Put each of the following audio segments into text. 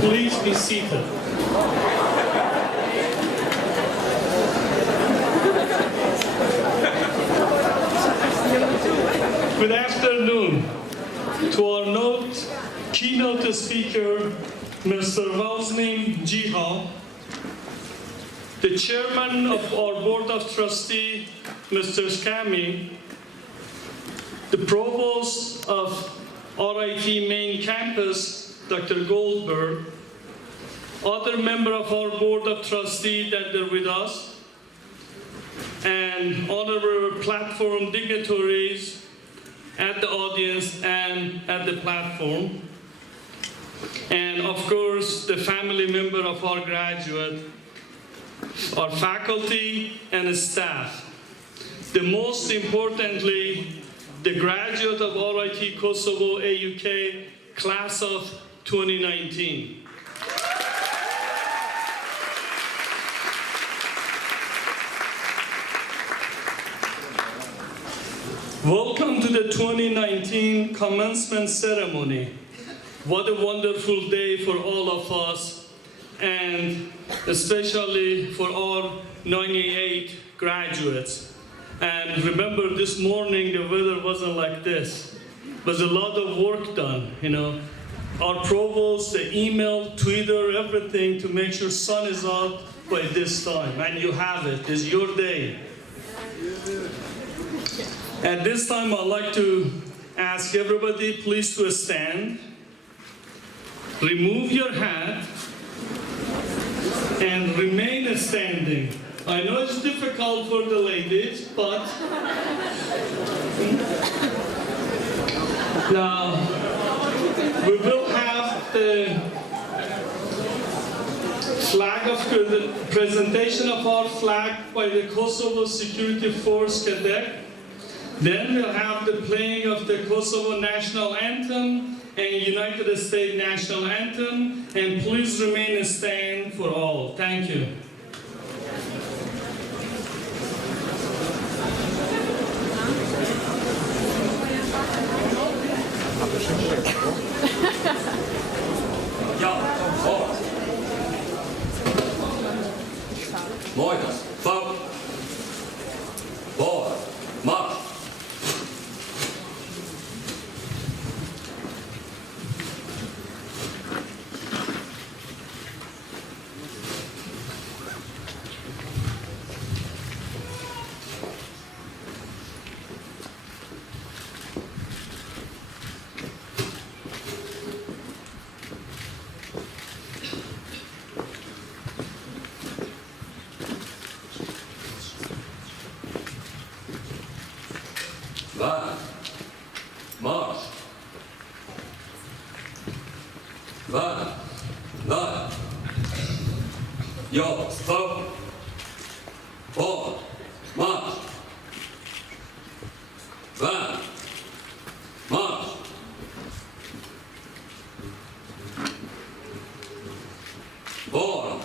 Please be seated. Good afternoon to our keynote speaker, Mr. Vaznim Jiha, the chairman of our Board of Trustees, Mr. Skami, the provost of RIT main campus, Dr. Goldberg, other member of our Board of Trustees that are with us, and honorable platform dignitaries at the audience and at the platform, and of course the family member of our graduate, our faculty and staff. The most importantly, the graduate of RIT Kosovo AUK class of 2019. Welcome to the 2019 commencement ceremony. What a wonderful day for all of us, and especially for our 98 graduates. And remember, this morning the weather wasn't like this. There was a lot of work done, you know. Our provost, the email, Twitter, everything to make sure sun is out by this time. And you have it. It's your day. At this time, I'd like to ask everybody please to stand, remove your hat, and remain standing. I know it's difficult for the ladies, but now we will have the flag of the presentation of our flag by the Kosovo Security Force Cadet. Then we'll have the playing of the Kosovo National Anthem and United States National Anthem. And please remain and stand for all. Thank you. Moitas, Fab, Bor, Marsch. Van, Marsch. Van, Van. Jo, stop. Bor, Marsch. Van, Marsch. Bor,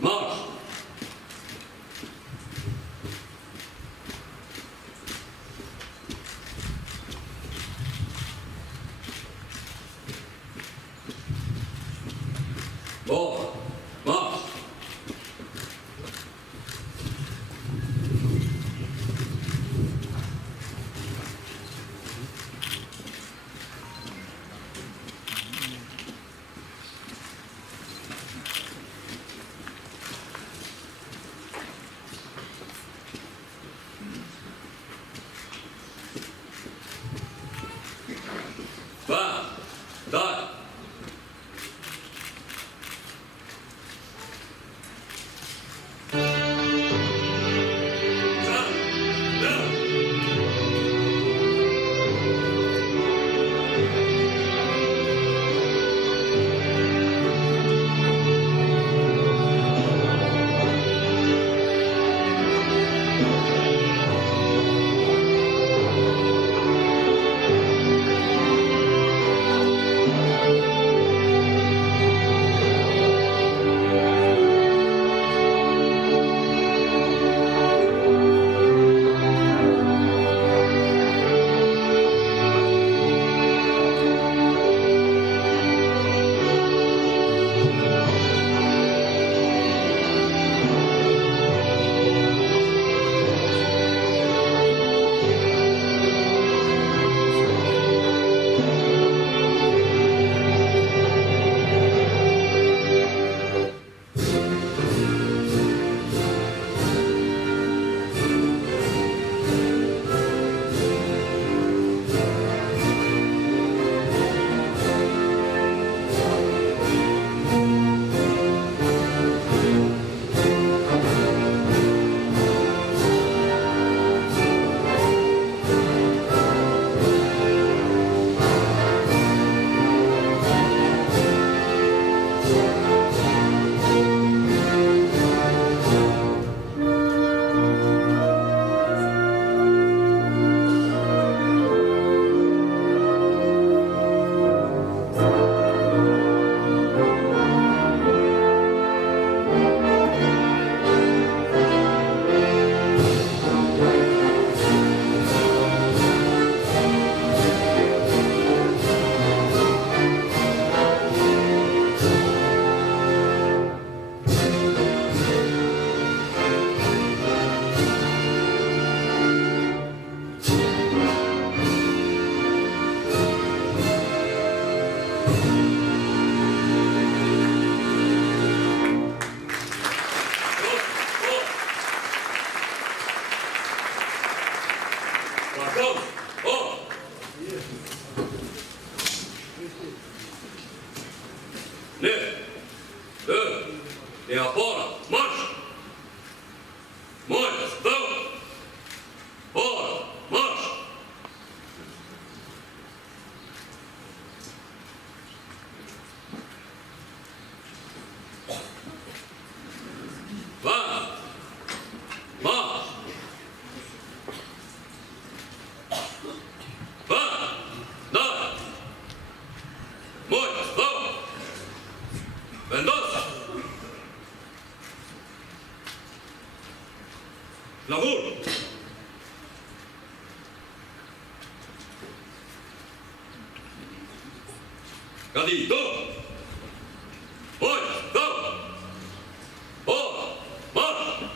Marsch. Går, marsch! Va, dai! Applaus! Oh! Ne, et apport, marche! Moins, deux, pour, marche! Va, marche! Va, dai! Moins, deux, 22! Lavoro! Cadito! Poi, go! Oh! Marcia!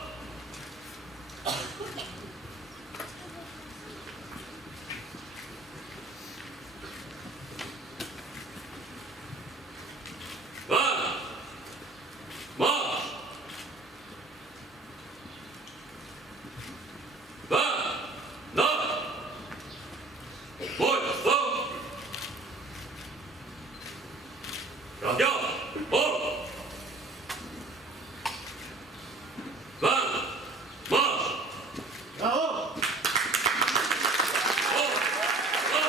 Va! Marcia! Va! Dai! Poi, go! Andiamo! Oh! Va! Marcia! Bravo! Oh! Va!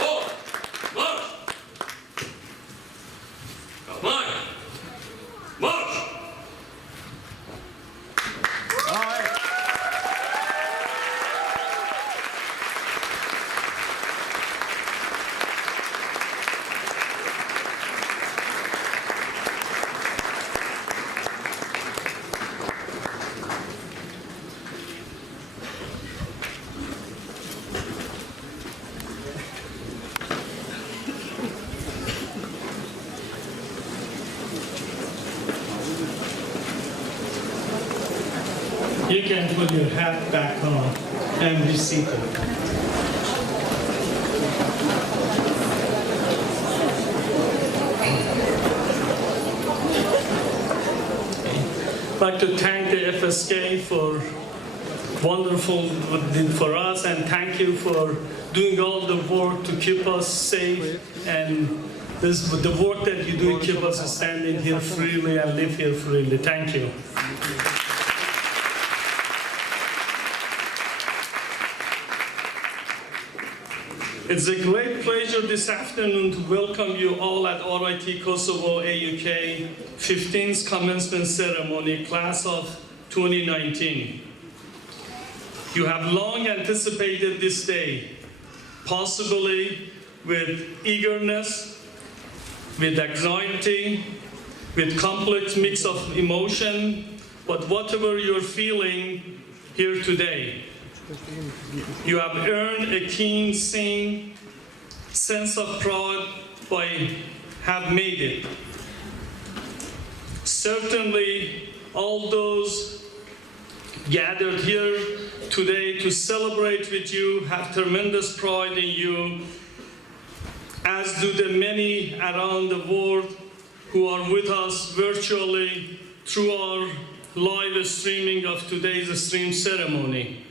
Oh! Marcia! Ormai! Marcia! can put your hat back on and be seated. I'd like to thank the FSK for wonderful what it did for us, and thank you for doing all the work to keep us safe, and the work that you do keep us standing here freely and live here freely. Thank you. It's a great pleasure this afternoon to welcome you all at RITK Kosovo AUK 15th Commencement Ceremony, Class of 2019. You have long anticipated this day, possibly with eagerness, with anxiety, with complex mix of emotion, but whatever you're feeling here today, you have earned a keen sense of pride by have made it. Certainly, all those gathered here today to celebrate with you have tremendous pride in you, as do the many around the world who are with us virtually through our live streaming of today's stream ceremony.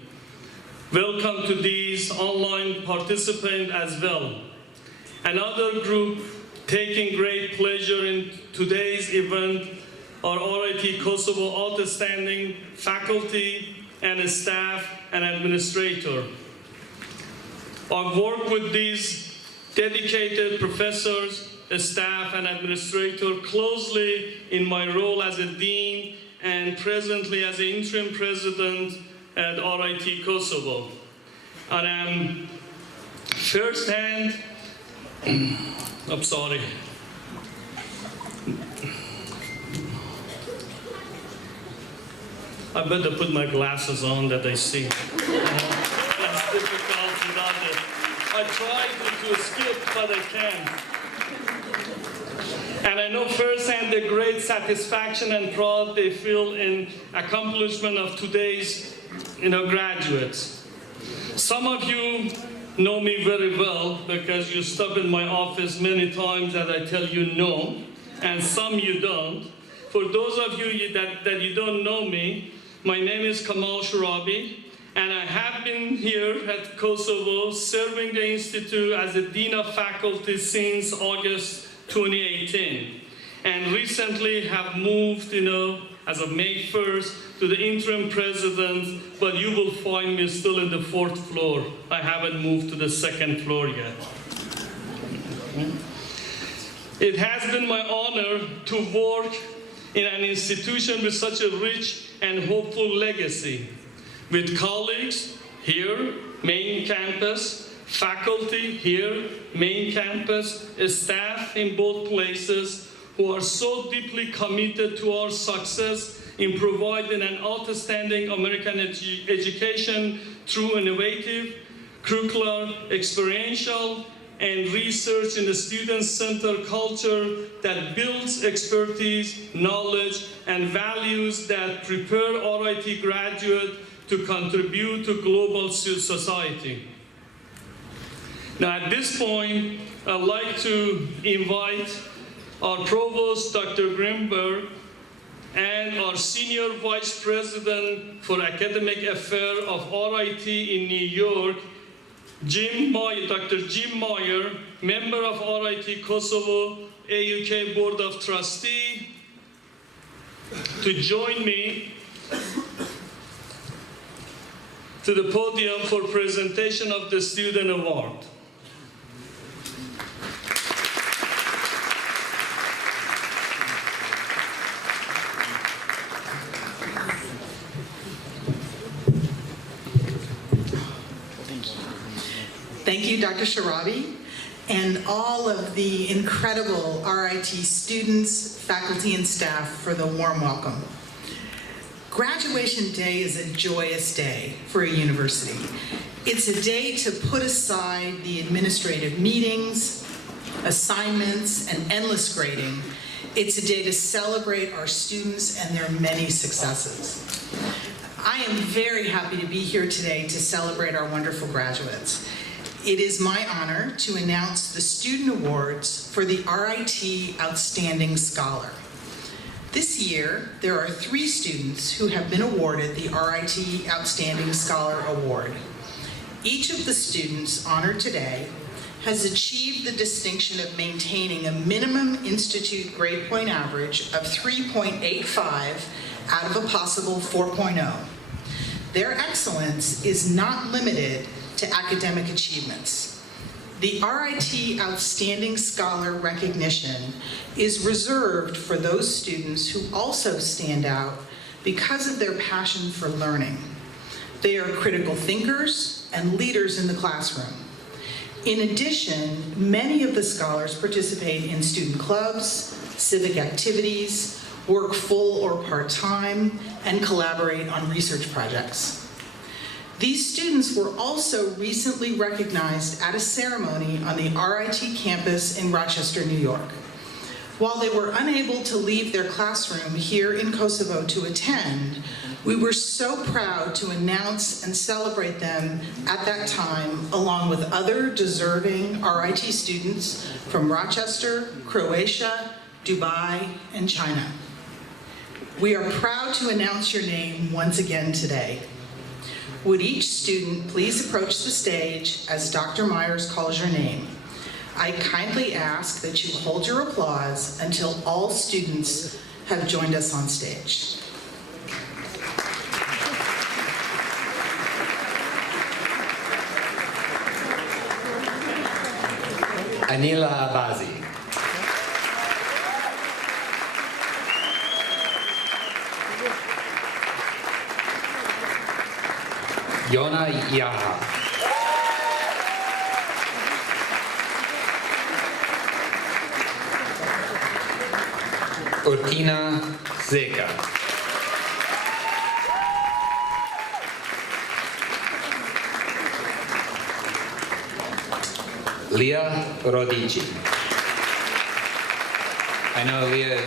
Welcome to these online participants as well. Another group taking great pleasure in today's event are RITK Kosovo outstanding faculty and staff and administrator. I work with these dedicated professors, staff, and administrator closely in my role as a dean and presently as an interim president at RITK Kosovo. And I'm firsthand, I'm sorry. I better put my glasses on that I see. That's difficult without it. I try to skip, but I can't. And I know firsthand the great satisfaction and pride they feel in accomplishment of today's graduates. Some of you know me very well because you stop in my office many times that I tell you no, and some you don't. For those of you that you don't know me, my name is Kamal Sharabi, and I have been here at Kosovo serving the Institute as a Dean of Faculty since August 2018. And recently have moved, as of May 1st, to the interim president, but you will find me still in the 4th floor. I haven't moved to the 2nd floor yet. It has been my honor to work in an institution with such a rich and hopeful legacy, with colleagues here, main campus, faculty here, main campus, staff in both places who are so deeply committed to our success in providing an outstanding American education through innovative, curricular, experiential, and research in the student-centered culture that builds expertise, knowledge, and values that prepare RIT graduates to contribute to global society. Now at this point, I'd like to invite our Provost, Dr. Grimberg, and our Senior Vice President for Academic Affairs of RIT in New York, Dr. Jim Meyer, member of RITK Kosovo AUK Board of Trustees, to join me to the podium for presentation of the Student Award. Thank you, Dr. Sharabi, and all of the incredible RIT students, faculty, and staff for the warm welcome. Graduation day is a joyous day for a university. It's a day to put aside the administrative meetings, assignments, and endless grading. It's a day to celebrate our students and their many successes. I am very happy to be here today to celebrate our wonderful graduates. It is my honor to announce the student awards for the RIT Outstanding Scholar. This year, there are 3 students who have been awarded the RIT Outstanding Scholar Award. Each of the students honored today has achieved the distinction of maintaining a minimum institute grade point average of 3.85 out of a possible 4.0. Their excellence is not limited to academic achievements. The RIT Outstanding Scholar recognition is reserved for those students who also stand out because of their passion for learning. They are critical thinkers and leaders in the classroom. In addition, many of the scholars participate in student clubs, civic activities, work full or part-time, and collaborate on research projects. These students were also recently recognized at a ceremony on the RIT campus in Rochester, New York. While they were unable to leave their classroom here in Kosovo to attend, we were so proud to announce and celebrate them at that time, along with other deserving RIT students from Rochester, Croatia, Dubai, and China. We are proud to announce your name once again today. Would each student please approach the stage as Dr. Myers calls your name? I kindly ask that you hold your applause until all students have joined us on stage. Anila Abazi. Yona Yaha. Urtina Zeka. Leah Rodici. I know Leah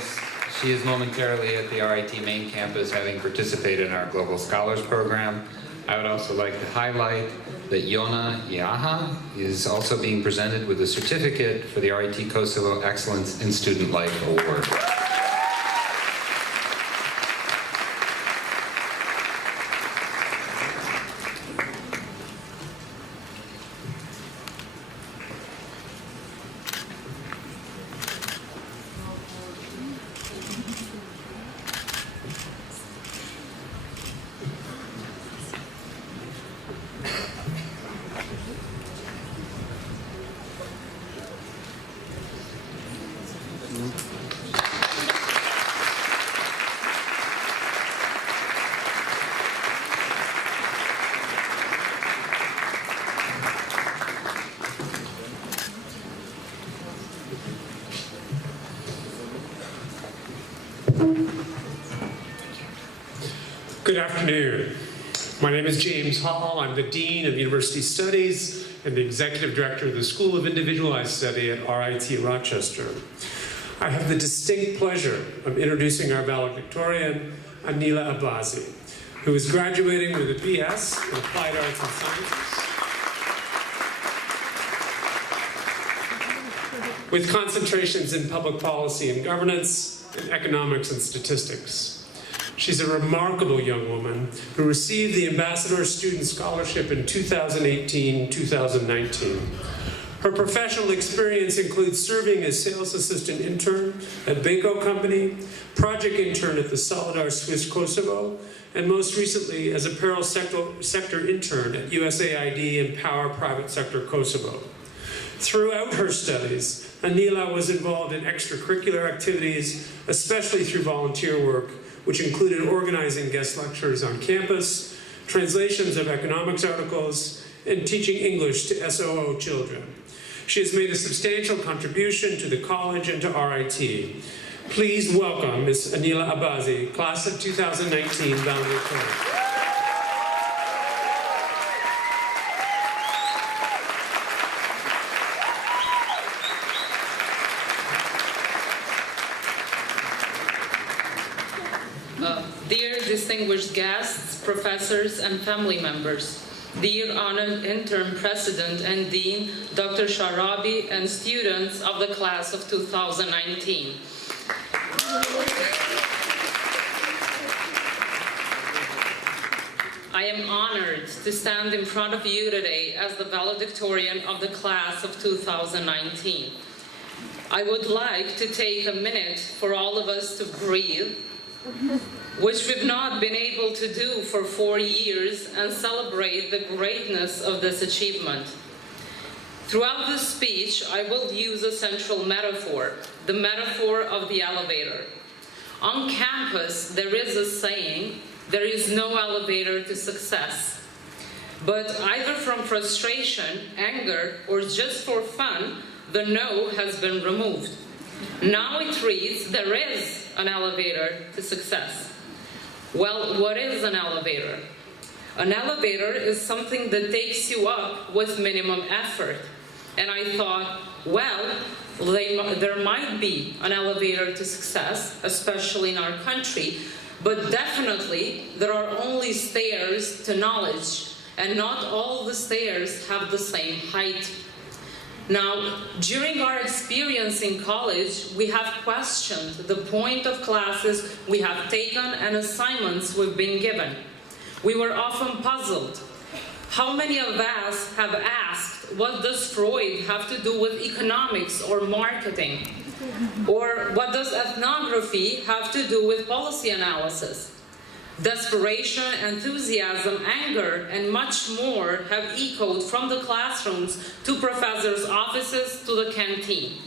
she is momentarily at the RIT main campus, having participated in our Global Scholars Program. I would also like to highlight that Yona Yaha is also being presented with a certificate for the RIT Kosovo Excellence in Student Life Award. Good afternoon. My name is James Hall. I'm the Dean of University Studies and the Executive Director of the School of Individualized Study at RIT Rochester. I have the distinct pleasure of introducing our valedictorian, Anila Abazi, who is graduating with a BS in Applied Arts and Sciences, with concentrations in public policy and governance, and economics and statistics. She's a remarkable young woman who received the Ambassador Student Scholarship in 2018-2019. Her professional experience includes serving as sales assistant intern at Beko Company, project intern at the Solidar Swiss Kosovo, and most recently as apparel sector intern at USAID and Power Private Sector Kosovo. Throughout her studies, Anila was involved in extracurricular activities, especially through volunteer work, which included organizing guest lectures on campus, translations of economics articles, and teaching English to SOO children. She has made a substantial contribution to the college and to RIT. Please welcome Ms. Anila Abazi, class of 2019 valedictorian. Dear distinguished guests, professors and family members, dear honored interim president and dean, Dr. Sharabi, and students of the class of 2019. I am honored to stand in front of you today as the valedictorian of the class of 2019. I would like to take a minute for all of us to breathe, which we've not been able to do for 4 years, and celebrate the greatness of this achievement. Throughout this speech, I will use a central metaphor, the metaphor of the elevator. On campus, there is a saying, there is no elevator to success. But either from frustration, anger, or just for fun, the no has been removed. Now it reads, there is an elevator to success. Well, what is an elevator? An elevator is something that takes you up with minimum effort. And I thought, well, there might be an elevator to success, especially in our country, but definitely there are only stairs to knowledge, and not all the stairs have the same height. Now, during our experience in college, we have questioned the point of classes we have taken and assignments we've been given. We were often puzzled. How many of us have asked, what does Freud have to do with economics or marketing? Or what does ethnography have to do with policy analysis? Desperation, enthusiasm, anger, and much more have echoed from the classrooms to professors' offices to the canteen.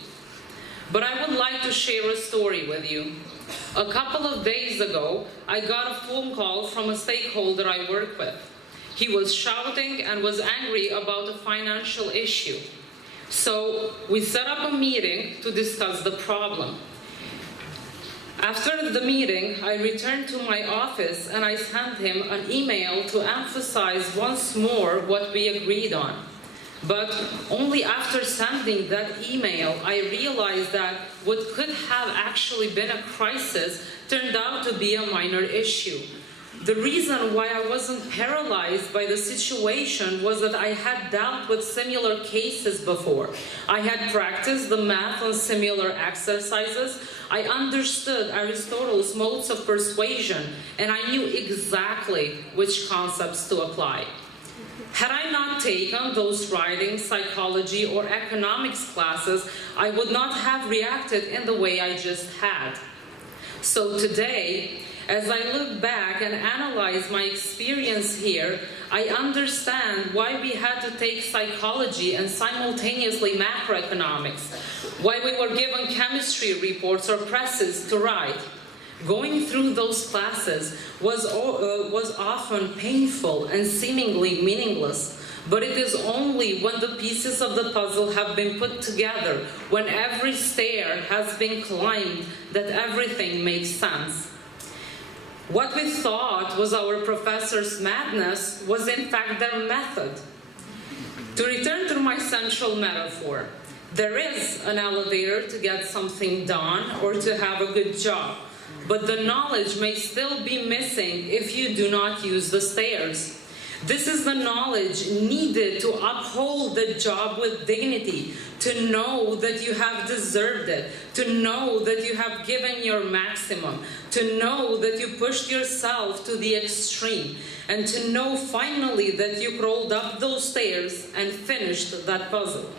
But I would like to share a story with you. A couple of days ago, I got a phone call from a stakeholder I work with. He was shouting and was angry about a financial issue. So we set up a meeting to discuss the problem. After the meeting, I returned to my office and I sent him an email to emphasize once more what we agreed on. But only after sending that email, I realized that what could have actually been a crisis turned out to be a minor issue. The reason why I wasn't paralyzed by the situation was that I had dealt with similar cases before. I had practiced the math on similar exercises. I understood Aristotle's modes of persuasion, and I knew exactly which concepts to apply. Had I not taken those writing, psychology, or economics classes, I would not have reacted in the way I just had. So today, as I look back and analyze my experience here, I understand why we had to take psychology and simultaneously macroeconomics, why we were given chemistry reports or presses to write. Going through those classes was often painful and seemingly meaningless, but it is only when the pieces of the puzzle have been put together, when every stair has been climbed, that everything makes sense. What we thought was our professor's madness was in fact their method. To return to my central metaphor, there is an elevator to get something done or to have a good job, but the knowledge may still be missing if you do not use the stairs. This is the knowledge needed to uphold the job with dignity, to know that you have deserved it, to know that you have given your maximum, to know that you pushed yourself to the extreme, and to know finally that you crawled up those stairs and finished that puzzle.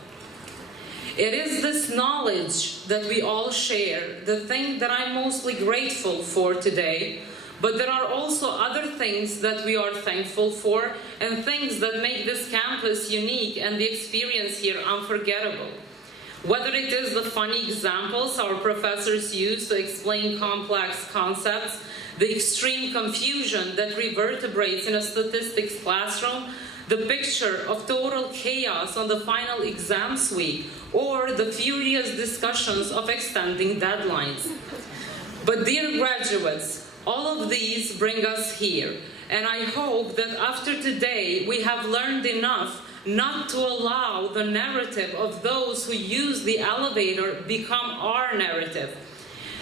It is this knowledge that we all share, the thing that I'm mostly grateful for today. But there are also other things that we are thankful for, and things that make this campus unique and the experience here unforgettable. Whether it is the funny examples our professors use to explain complex concepts, the extreme confusion that reverberates in a statistics classroom, the picture of total chaos on the final exams week, or the furious discussions of extending deadlines. But dear graduates, all of these bring us here, and I hope that after today we have learned enough not to allow the narrative of those who use the elevator become our narrative.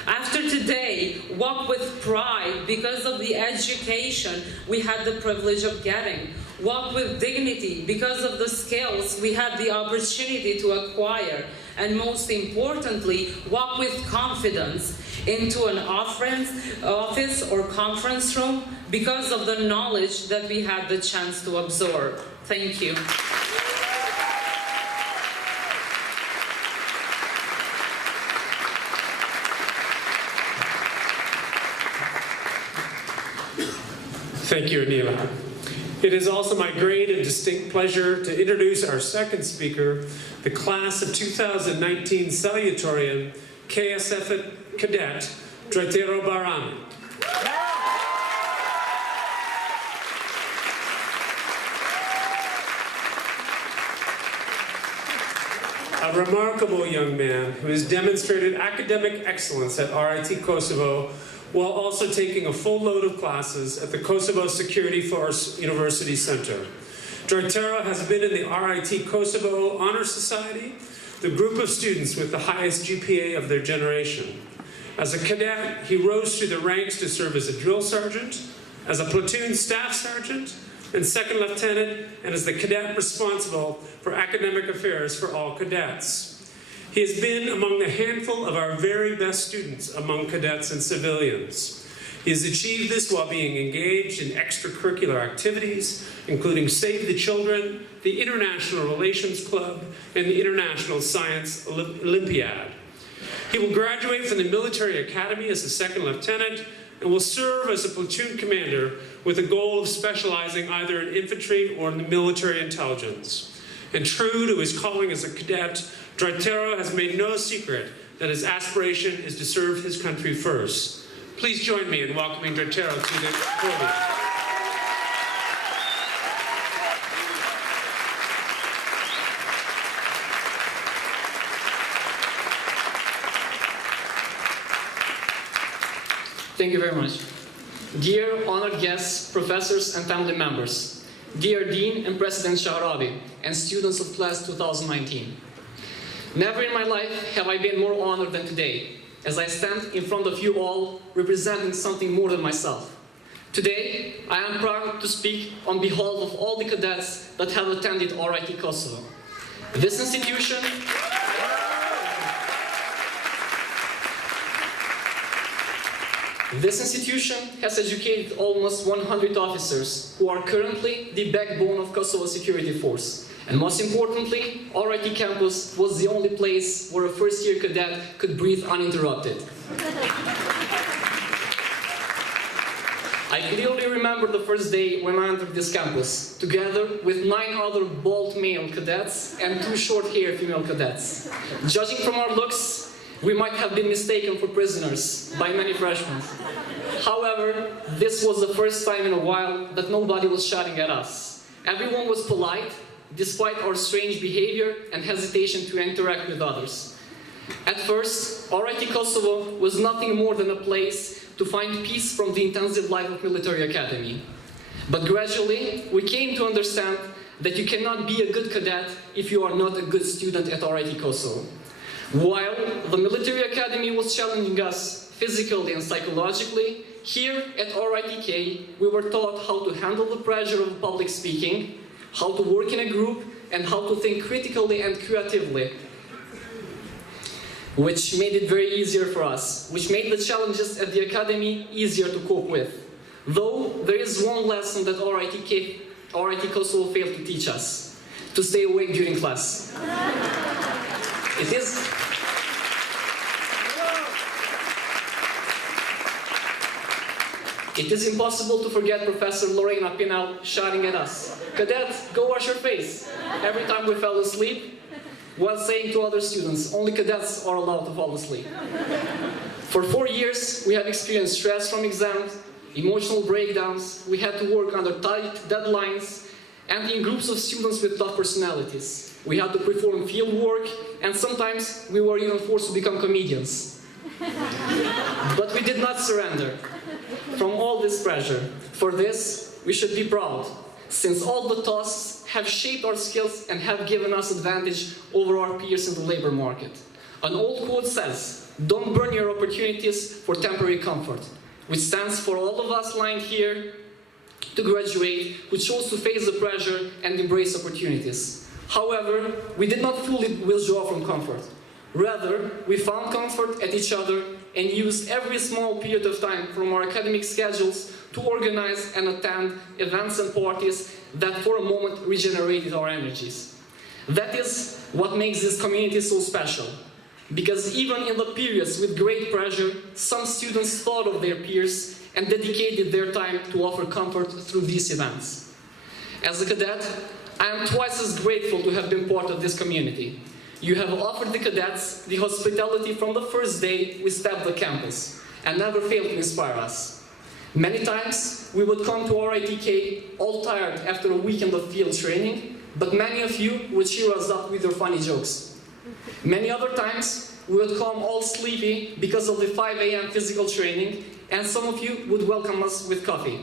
After today, walk with pride because of the education we had the privilege of getting. Walk with dignity because of the skills we had the opportunity to acquire. And most importantly, walk with confidence into an office or conference room because of the knowledge that we had the chance to absorb. Thank you. Thank you, Anila. It is also my great and distinct pleasure to introduce our second speaker, the class of 2019 salutatorian KSF cadet, Dratero Barami. A remarkable young man who has demonstrated academic excellence at RIT Kosovo while also taking a full load of classes at the Kosovo Security Force University Center. Dratero has been in the RIT Kosovo Honor Society, the group of students with the highest GPA of their generation. As a cadet, he rose through the ranks to serve as a drill sergeant, as a platoon staff sergeant, and second lieutenant, and as the cadet responsible for academic affairs for all cadets. He has been among the handful of our very best students among cadets and civilians. He has achieved this while being engaged in extracurricular activities, including Save the Children, the International Relations Club, and the International Science Olympiad. He will graduate from the Military Academy as a second lieutenant and will serve as a platoon commander with the goal of specializing either in infantry or in the military intelligence. And true to his calling as a cadet, Dratero has made no secret that his aspiration is to serve his country first. Please join me in welcoming Dratero to the podium. Thank you very much. Dear honored guests, professors, and family members, dear Dean and President Shahrabi, and students of class 2019. Never in my life have I been more honored than today, as I stand in front of you all representing something more than myself. Today, I am proud to speak on behalf of all the cadets that have attended RIT Kosovo. This institution has educated almost 100 officers who are currently the backbone of Kosovo Security Force. And most importantly, RIT campus was the only place where a first-year cadet could breathe uninterrupted. I clearly remember the first day when I entered this campus, together with 9 other bald male cadets and 2 short-haired female cadets. Judging from our looks, we might have been mistaken for prisoners by many freshmen. However, this was the first time in a while that nobody was shouting at us. Everyone was polite, despite our strange behavior and hesitation to interact with others. At first, RIT Kosovo was nothing more than a place to find peace from the intensive life of military academy. But gradually, we came to understand that you cannot be a good cadet if you are not a good student at RIT Kosovo. While the military academy was challenging us physically and psychologically, here at RITK, we were taught how to handle the pressure of public speaking, how to work in a group, and how to think critically and creatively, which made it very easier for us, which made the challenges at the academy easier to cope with. Though there is one lesson that RIT Kosovo failed to teach us: to stay awake during class. It is impossible to forget Professor Lorena Pinal shouting at us, "Cadets, go wash your face," every time we fell asleep, while saying to other students, "Only cadets are allowed to fall asleep." For 4 years, we have experienced stress from exams, emotional breakdowns, we had to work under tight deadlines, and in groups of students with tough personalities. We had to perform field work, and sometimes we were even forced to become comedians. But we did not surrender from all this pressure. For this, we should be proud, since all the tasks have shaped our skills and have given us advantage over our peers in the labor market. An old quote says, don't burn your opportunities for temporary comfort, which stands for all of us lying here to graduate who chose to face the pressure and embrace opportunities. However, we did not fully withdraw from comfort. Rather, we found comfort at each other and used every small period of time from our academic schedules to organize and attend events and parties that for a moment regenerated our energies. That is what makes this community so special. Because even in the periods with great pressure, some students thought of their peers and dedicated their time to offer comfort through these events. As a cadet, I am twice as grateful to have been part of this community. You have offered the cadets the hospitality from the first day we stepped the campus and never failed to inspire us. Many times we would come to RITK all tired after a weekend of field training, but many of you would cheer us up with your funny jokes. Many other times we would come all sleepy because of the 5 a.m. physical training, and some of you would welcome us with coffee.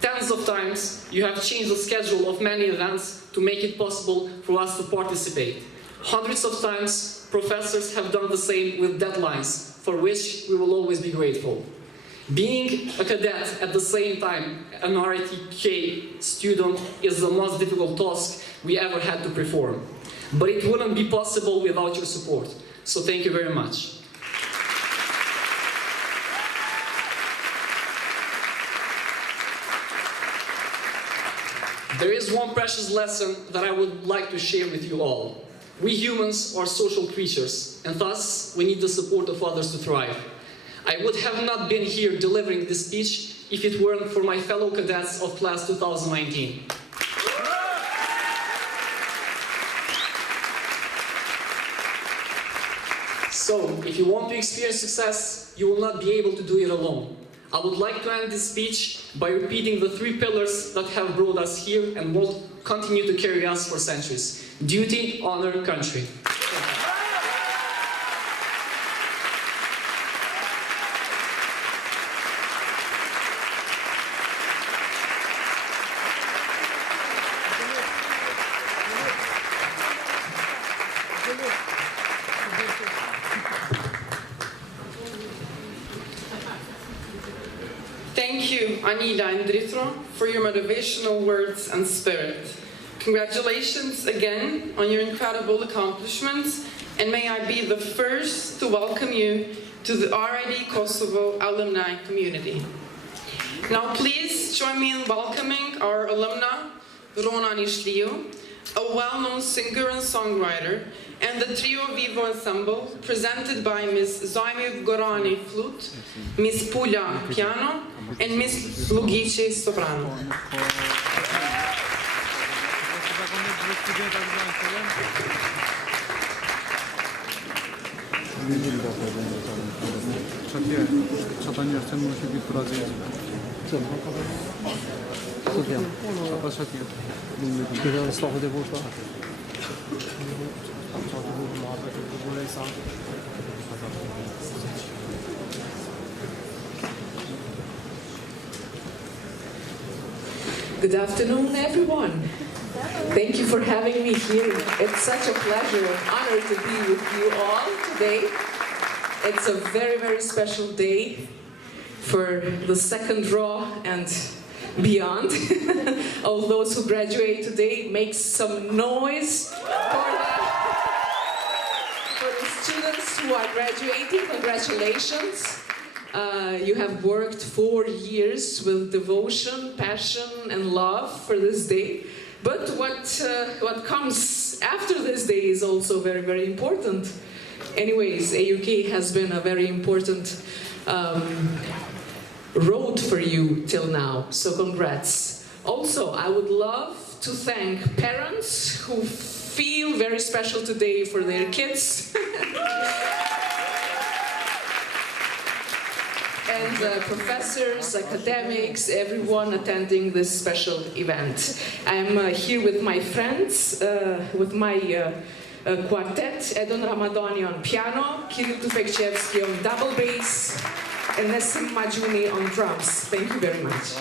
Tens of times you have changed the schedule of many events to make it possible for us to participate. Hundreds of times professors have done the same with deadlines, for which we will always be grateful. Being a cadet at the same time an RITK student is the most difficult task we ever had to perform. But it wouldn't be possible without your support. So thank you very much. There is one precious lesson that I would like to share with you all. We humans are social creatures, and thus we need the support of others to thrive. I would have not been here delivering this speech if it weren't for my fellow cadets of class 2019. So, if you want to experience success, you will not be able to do it alone. I would like to end this speech by repeating the 3 pillars that have brought us here and will continue to carry us for centuries. Duty, honor, country. Thank you, Anila and Dritro, for your motivational words and spirit. Congratulations again on your incredible accomplishments, and may I be the first to welcome you to the RID Kosovo alumni community. Now please join me in welcoming our alumna, Rona Nishlio, a well-known singer and songwriter, and the Trio Vivo Ensemble, presented by Ms. Zaimi Gorani flute, Ms. Pulja piano, and Ms. Lugici soprano. Good afternoon, everyone. Thank you for having me here. It's such a pleasure and honor to be with you all today. It's a very, very special day for the second row and beyond. All those who graduate today, make some noise for the students who are graduating. Congratulations. You have worked 4 years with devotion, passion, and love for this day. But what comes after this day is also very, very important. Anyways, AUK has been a very important road for you till now, so congrats. Also, I would love to thank parents who feel very special today for their kids. And professors, academics, everyone attending this special event. I'm here with my friends, with my quartet, Edon Ramadani on piano, Kirill Tufekchevsky on double bass, and Nessim Majuni on drums. Thank you very much.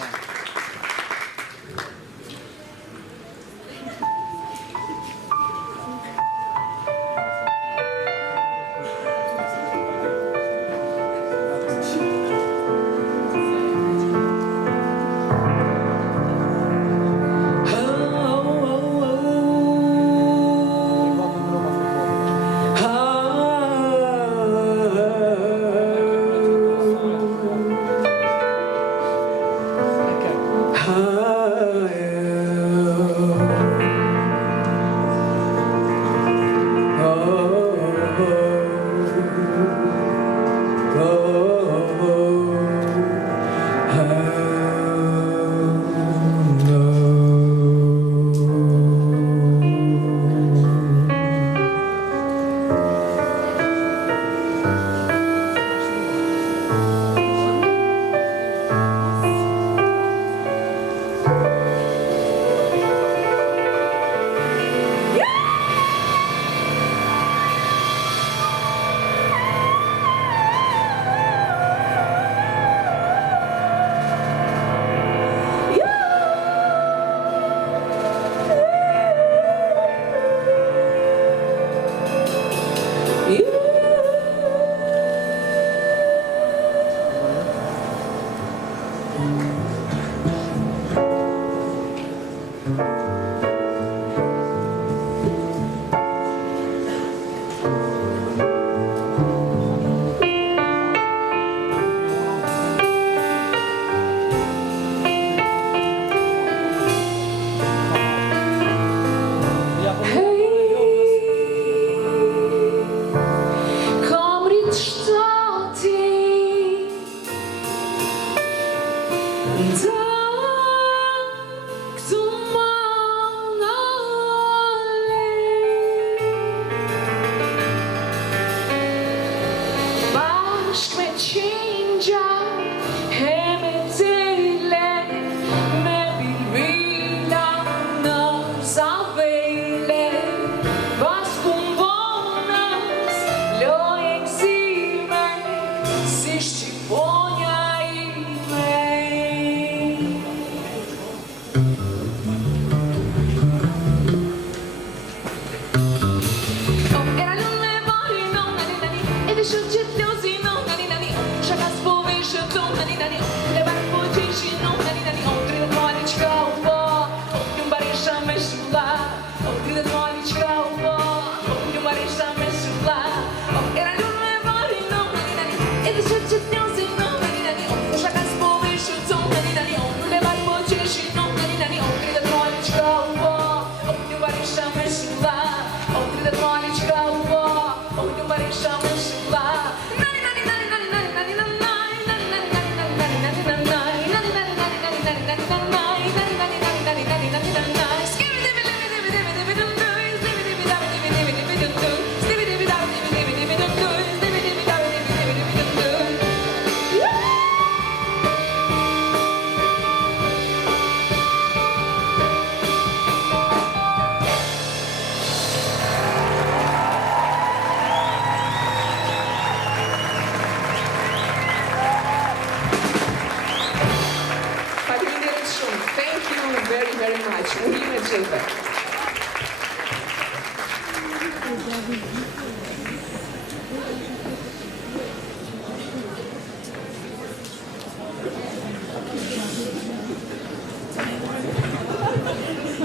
Silver.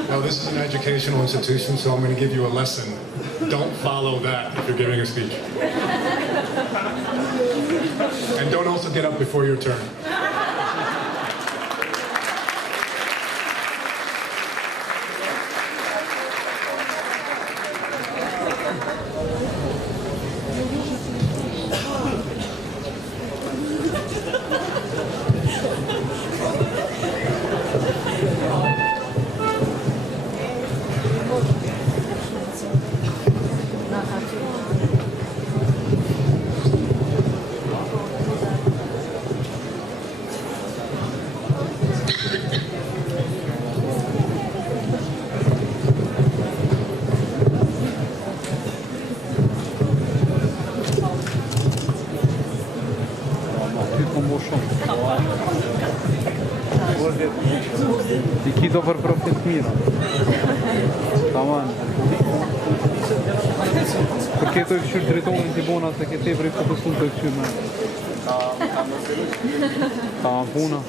Now, this is an educational institution, so I'm going to give you a lesson. Don't follow that if you're giving a speech. And don't also get up before your turn. Chi dopo il profetino? Tamam. Perché to je këshir drejtorin t'i bona se ke tepër i fokusuar të këshir me. Ta puna.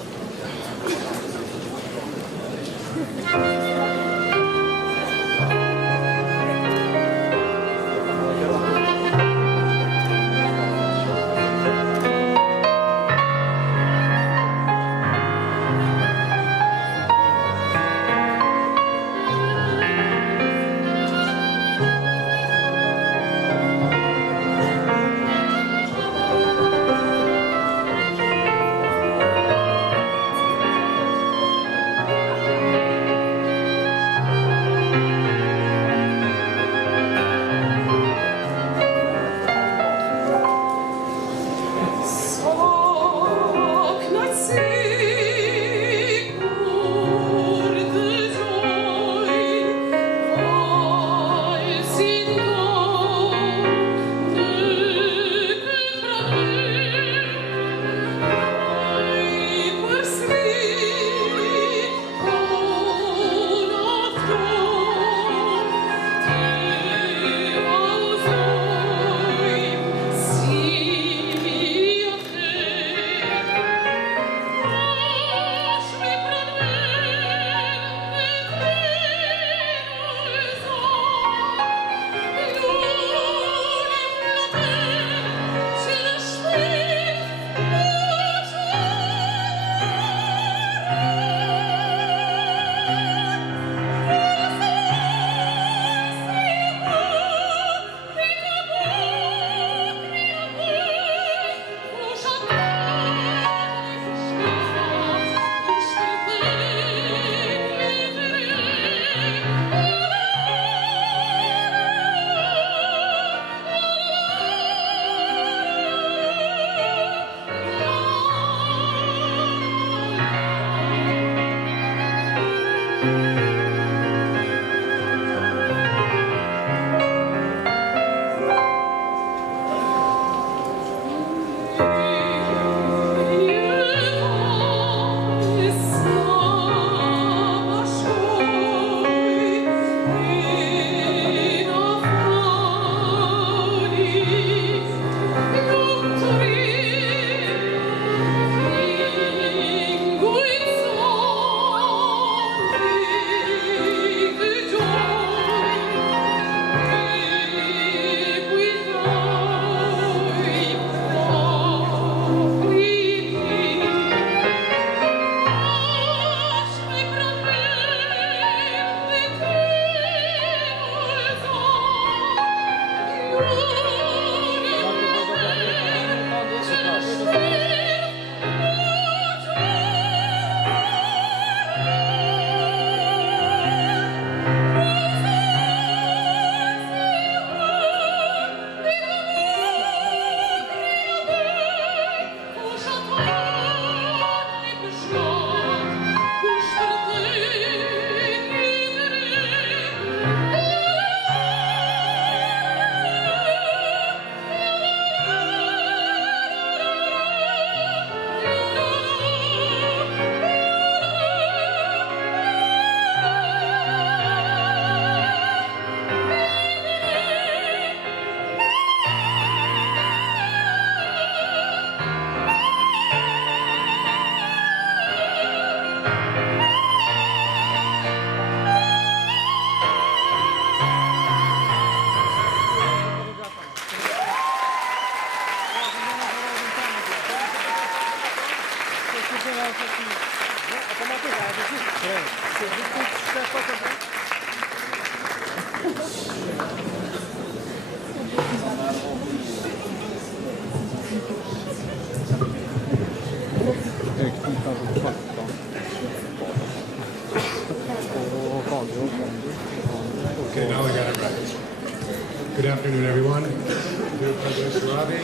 Good afternoon, everyone. Dear President Sarabi,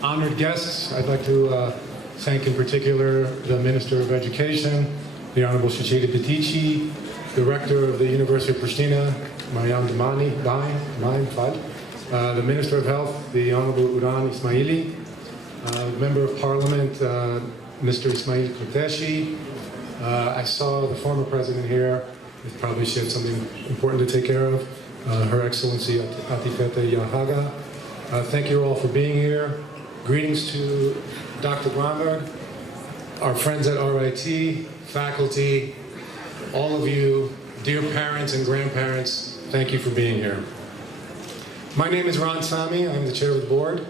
honored guests, I'd like to thank in particular the Minister of Education, the Honorable Shachida Petici, the Rector of the University of Pristina, Mariam Damani, the Minister of Health, the Honorable Uran Ismaili, Member of Parliament, Mr. Ismail Kurteshi. I saw the former president here. Probably she had something important to take care of. Her Excellency Atifete Yahaga. Thank you all for being here. Greetings to Dr. Gronberg, our friends at RIT, faculty, all of you, dear parents and grandparents, thank you for being here. My name is Ron Sami. I'm the chair of the board,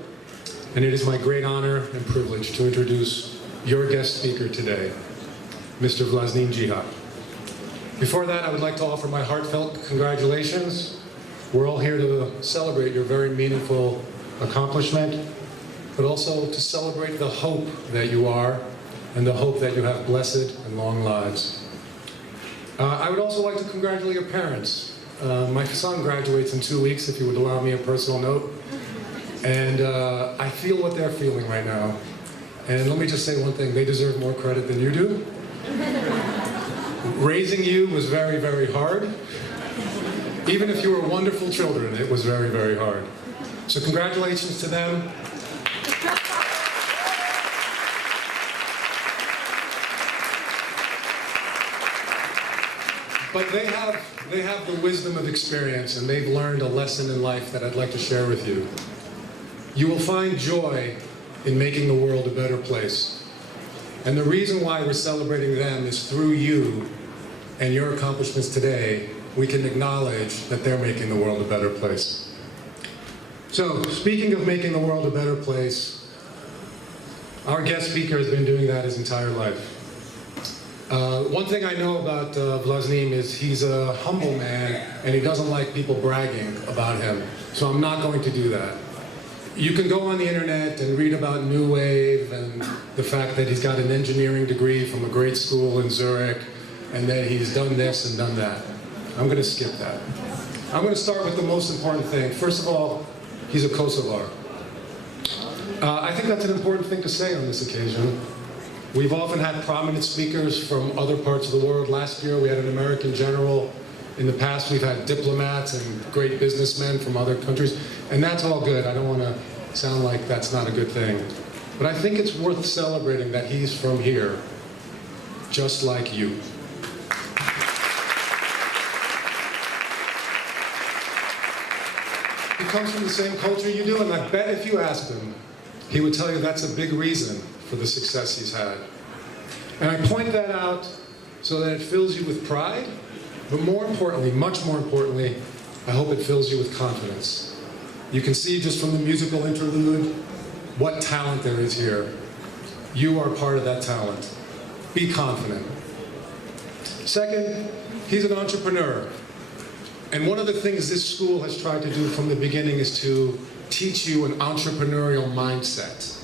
and it is my great honor and privilege to introduce your guest speaker today, Mr. Vlasnin Jihad. Before that, I would like to offer my heartfelt congratulations. We're all here to celebrate your very meaningful accomplishment, but also to celebrate the hope that you are and the hope that you have blessed and long lives. I would also like to congratulate your parents. My son graduates in 2 weeks, if you would allow me a personal note. And I feel what they're feeling right now. And let me just say one thing, they deserve more credit than you do. Raising you was very, very hard. Even if you were wonderful children, it was very, very hard. So congratulations to them. But they have the wisdom of experience, and they've learned a lesson in life that I'd like to share with you. You will find joy in making the world a better place. And the reason why we're celebrating them is through you and your accomplishments today, we can acknowledge that they're making the world a better place. So, speaking of making the world a better place, our guest speaker has been doing that his entire life. One thing I know about Vlasnin is he's a humble man and he doesn't like people bragging about him. So I'm not going to do that. You can go on the internet and read about New Wave and the fact that he's got an engineering degree from a great school in Zurich and that he's done this and done that. I'm going to skip that. I'm going to start with the most important thing. First of all, he's a Kosovar. I think that's an important thing to say on this occasion. We've often had prominent speakers from other parts of the world. Last year we had an American general. In the past we've had diplomats and great businessmen from other countries. And that's all good. I don't want to sound like that's not a good thing. But I think it's worth celebrating that he's from here, just like you. He comes from the same culture you do, and I bet if you asked him, he would tell you that's a big reason for the success he's had. And I point that out so that it fills you with pride, but more importantly, much more importantly, I hope it fills you with confidence. You can see just from the musical interlude what talent there is here. You are part of that talent. Be confident. Second, he's an entrepreneur. And one of the things this school has tried to do from the beginning is to teach you an entrepreneurial mindset.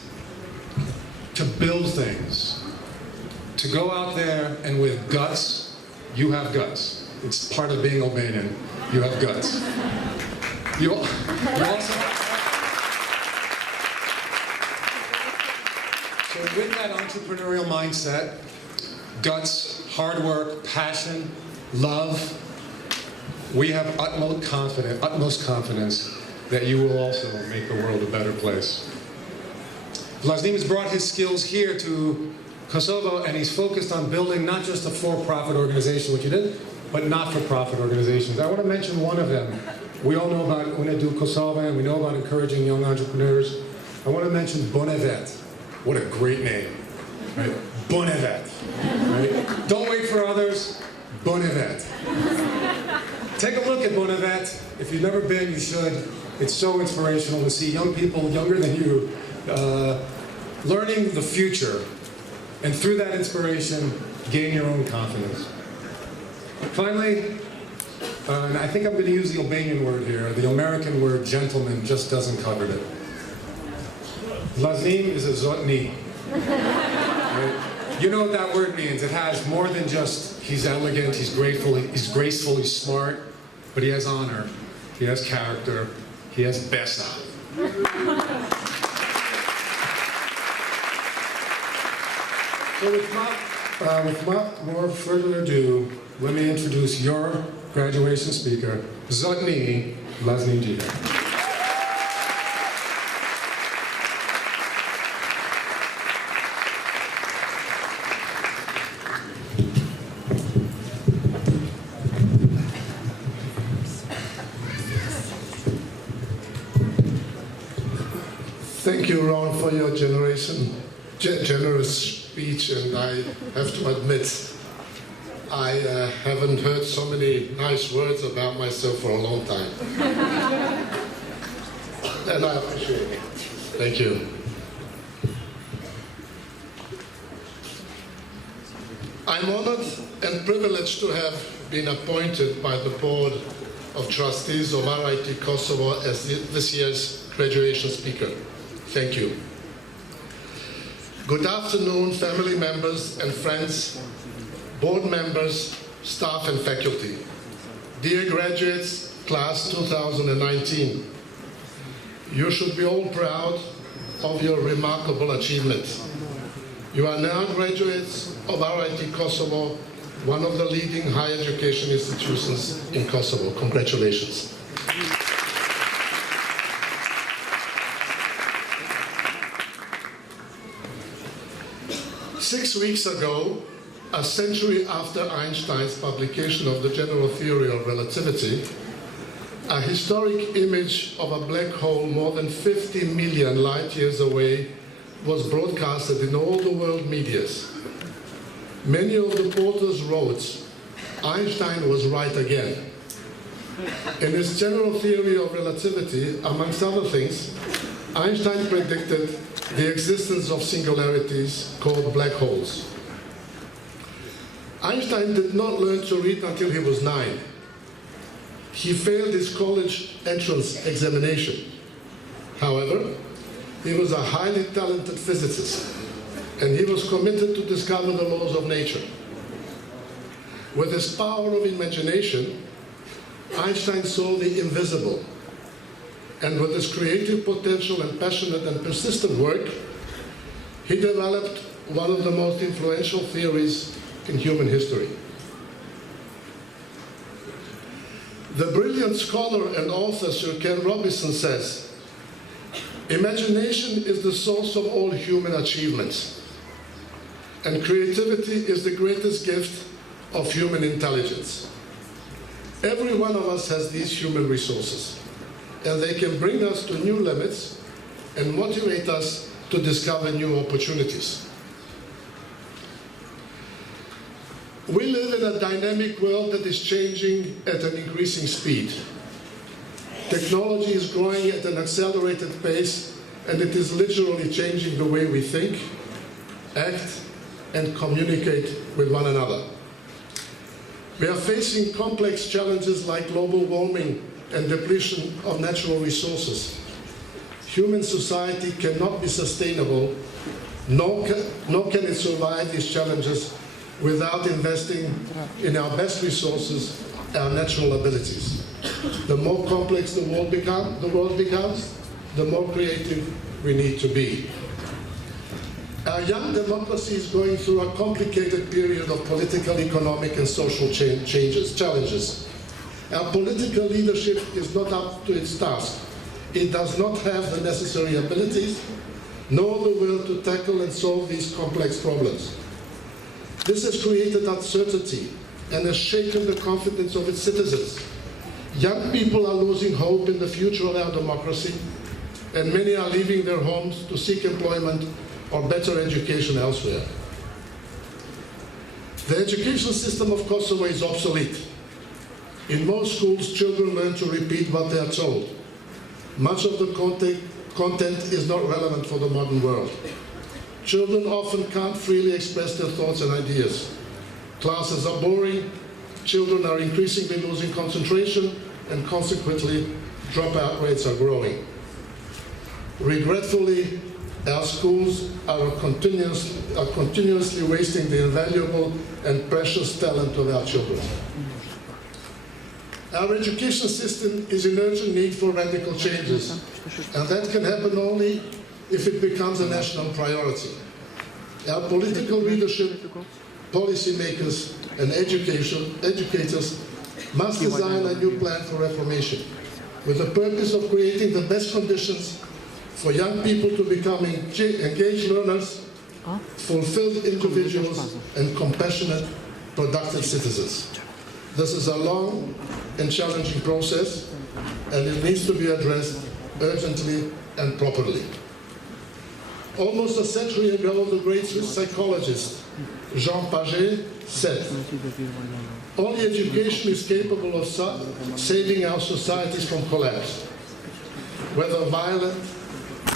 To build things. To go out there and with guts, you have guts. It's part of being Albanian. You have guts. You also... So with that entrepreneurial mindset, guts, hard work, passion, love, we have utmost confidence that you will also make the world a better place. Vlasnin has brought his skills here to Kosovo, and he's focused on building not just a for-profit organization, which he did, but not-for-profit organizations. I want to mention one of them. We all know about Unedu Kosovo, and we know about encouraging young entrepreneurs. I want to mention Bonevet. What a great name, right? Bonevet, right? Don't wait for others, Bonevet. Take a look at Bonevet. If you've never been, you should. It's so inspirational to see young people younger than you learning the future, and through that inspiration, gain your own confidence. Finally, and I think I'm going to use the Albanian word here, the American word gentleman just doesn't cover it. Vlasnin is a zotni. Right? You know what that word means. It has more than just he's elegant, he's graceful, he's smart, but he has honor. he has character, he has besa. So with more further ado, let me introduce your graduation speaker, Zodni Vlasnijia. Thank you, Ron, for your generous speech, and I have to admit, I haven't heard so many nice words about myself for a long time. And I appreciate it. Thank you. I'm honored and privileged to have been appointed by the Board of Trustees of RITK Kosovo as this year's graduation speaker. Thank you. Good afternoon, family members and friends, board members, staff and faculty. Dear graduates, class 2019, you should be all proud of your remarkable achievement. You are now graduates of RITK Kosovo, one of the leading higher education institutions in Kosovo. Congratulations. Six weeks ago, a century after Einstein's publication of the general theory of relativity, a historic image of a black hole more than 50 million light years away was broadcasted in all the world medias. Many of the reporters wrote, Einstein was right again. In his general theory of relativity, amongst other things, Einstein predicted the existence of singularities called black holes. Einstein did not learn to read until he was 9. He failed his college entrance examination. However, he was a highly talented physicist, and he was committed to discover the laws of nature. With his power of imagination, Einstein saw the invisible, and with his creative potential and passionate and persistent work, he developed one of the most influential theories in human history. The brilliant scholar and author Sir Ken Robinson says, imagination is the source of all human achievements, and creativity is the greatest gift of human intelligence. Every one of us has these human resources, and they can bring us to new limits and motivate us to discover new opportunities. We live in a dynamic world that is changing at an increasing speed. Technology is growing at an accelerated pace, and it is literally changing the way we think, act, and communicate with one another. We are facing complex challenges like global warming and depletion of natural resources. Human society cannot be sustainable, nor can it survive these challenges without investing in our best resources, our natural abilities. The more complex the world becomes, the more creative we need to be. Our young democracy is going through a complicated period of political, economic, and social challenges. Our political leadership is not up to its task. It does not have the necessary abilities, nor the will to tackle and solve these complex problems. This has created uncertainty and has shaken the confidence of its citizens. Young people are losing hope in the future of our democracy, and many are leaving their homes to seek employment or better education elsewhere. The education system of Kosovo is obsolete. In most schools, children learn to repeat what they are told. Much of the content is not relevant for the modern world. Children often can't freely express their thoughts and ideas. Classes are boring, children are increasingly losing concentration, and consequently, dropout rates are growing. Regretfully, our schools are continuously wasting the invaluable and precious talent of our children. Our education system is in urgent need for radical changes, and that can happen only if it becomes a national priority. Our political leadership, policymakers, and educators must design a new plan for reformation with the purpose of creating the best conditions for young people to become engaged learners, fulfilled individuals, and compassionate, productive citizens. This is a long and challenging process, and it needs to be addressed urgently and properly. Almost a century ago, the great Swiss psychologist Jean Piaget said, "Only education is capable of saving our societies from collapse, whether violent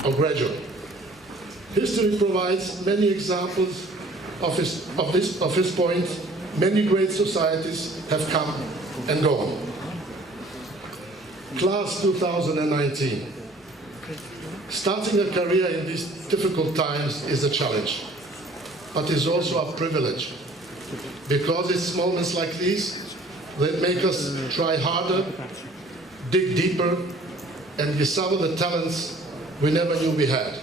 or gradual." History provides many examples of his point. Many great societies have come and gone. Class 2019. Starting a career in these difficult times is a challenge, but is also a privilege, because it's moments like these that make us try harder, dig deeper, and discover the talents we never knew we had.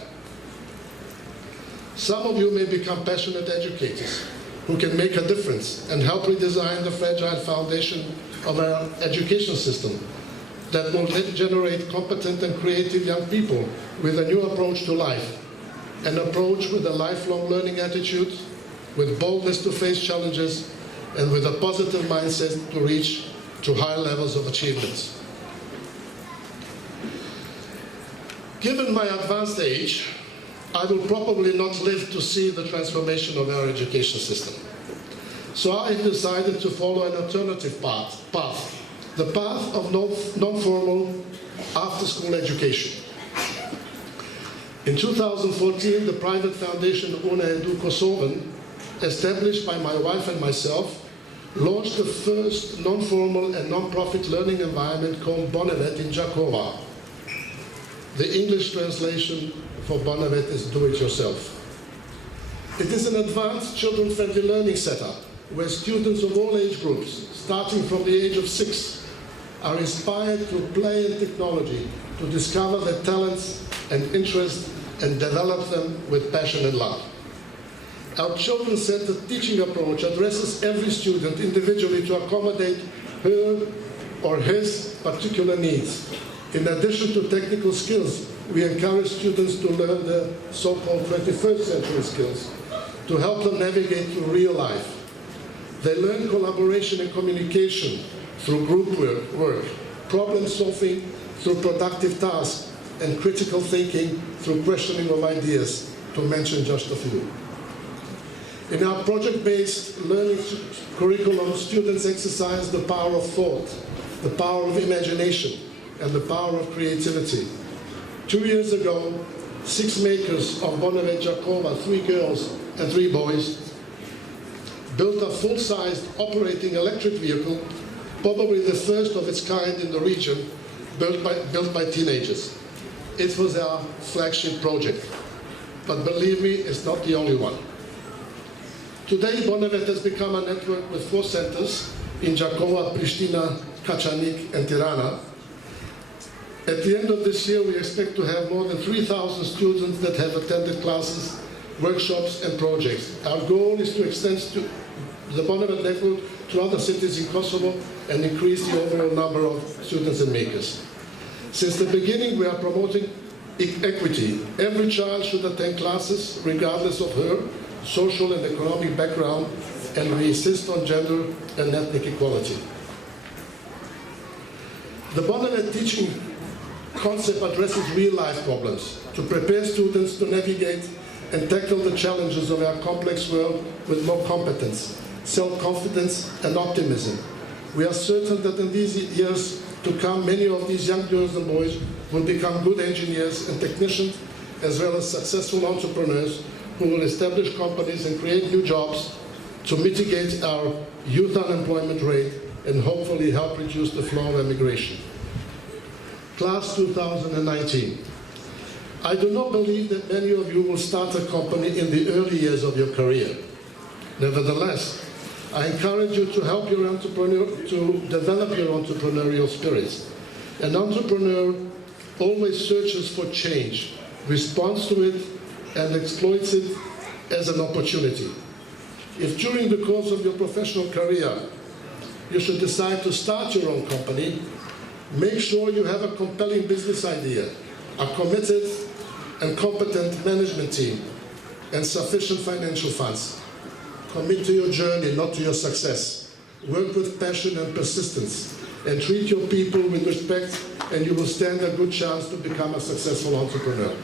Some of you may become passionate educators who can make a difference and help redesign the fragile foundation of our education system that will generate competent and creative young people with a new approach to life, an approach with a lifelong learning attitude, with boldness to face challenges, and with a positive mindset to reach to higher levels of achievements. Given my advanced age, I will probably not live to see the transformation of our education system. So I decided to follow an alternative path, the path of non-formal after-school education. In 2014, the private foundation Untitled Kosovo, established by my wife and myself, launched the first non-formal and non-profit learning environment called Bonavet in Jakova. The English translation for Bonavet is do-it-yourself. It is an advanced children-friendly learning setup where students of all age groups, starting from the age of 6, are inspired through play and technology to discover their talents and interests and develop them with passion and love. Our children-centered teaching approach addresses every student individually to accommodate her or his particular needs. In addition to technical skills, we encourage students to learn the so-called 21st century skills to help them navigate through real life. They learn collaboration and communication through group work, problem solving through productive tasks, and critical thinking through questioning of ideas, to mention just a few. In our project-based learning curriculum, students exercise the power of thought, the power of imagination, and the power of creativity. 2 years ago, 6 makers of Bonavet Jakova, 3 girls and 3 boys, built a full-sized operating electric vehicle, probably the first of its kind in the region, built by teenagers. It was our flagship project, but believe me, it's not the only one. Today, Bonavet has become a network with 4 centers in Jakova, Pristina, Kačanik, and Tirana. At the end of this year, we expect to have more than 3,000 students that have attended classes, workshops, and projects. Our goal is to extend the Bonavet network to other cities in Kosovo and increase the overall number of students and makers. Since the beginning, we are promoting equity. Every child should attend classes, regardless of her social and economic background, and we insist on gender and ethnic equality. The Bonavet teaching concept addresses real-life problems to prepare students to navigate and tackle the challenges of our complex world with more competence, self-confidence, and optimism. We are certain that in these years to come, many of these young girls and boys will become good engineers and technicians, as well as successful entrepreneurs who will establish companies and create new jobs to mitigate our youth unemployment rate and hopefully help reduce the flow of immigration. Class 2019. I do not believe that many of you will start a company in the early years of your career. Nevertheless, I encourage you to help your to develop your entrepreneurial spirit. An entrepreneur always searches for change, responds to it, and exploits it as an opportunity. If during the course of your professional career you should decide to start your own company, make sure you have a compelling business idea, a committed and competent management team, and sufficient financial funds. Commit to your journey, not to your success. Work with passion and persistence, and treat your people with respect, and you will stand a good chance to become a successful entrepreneur.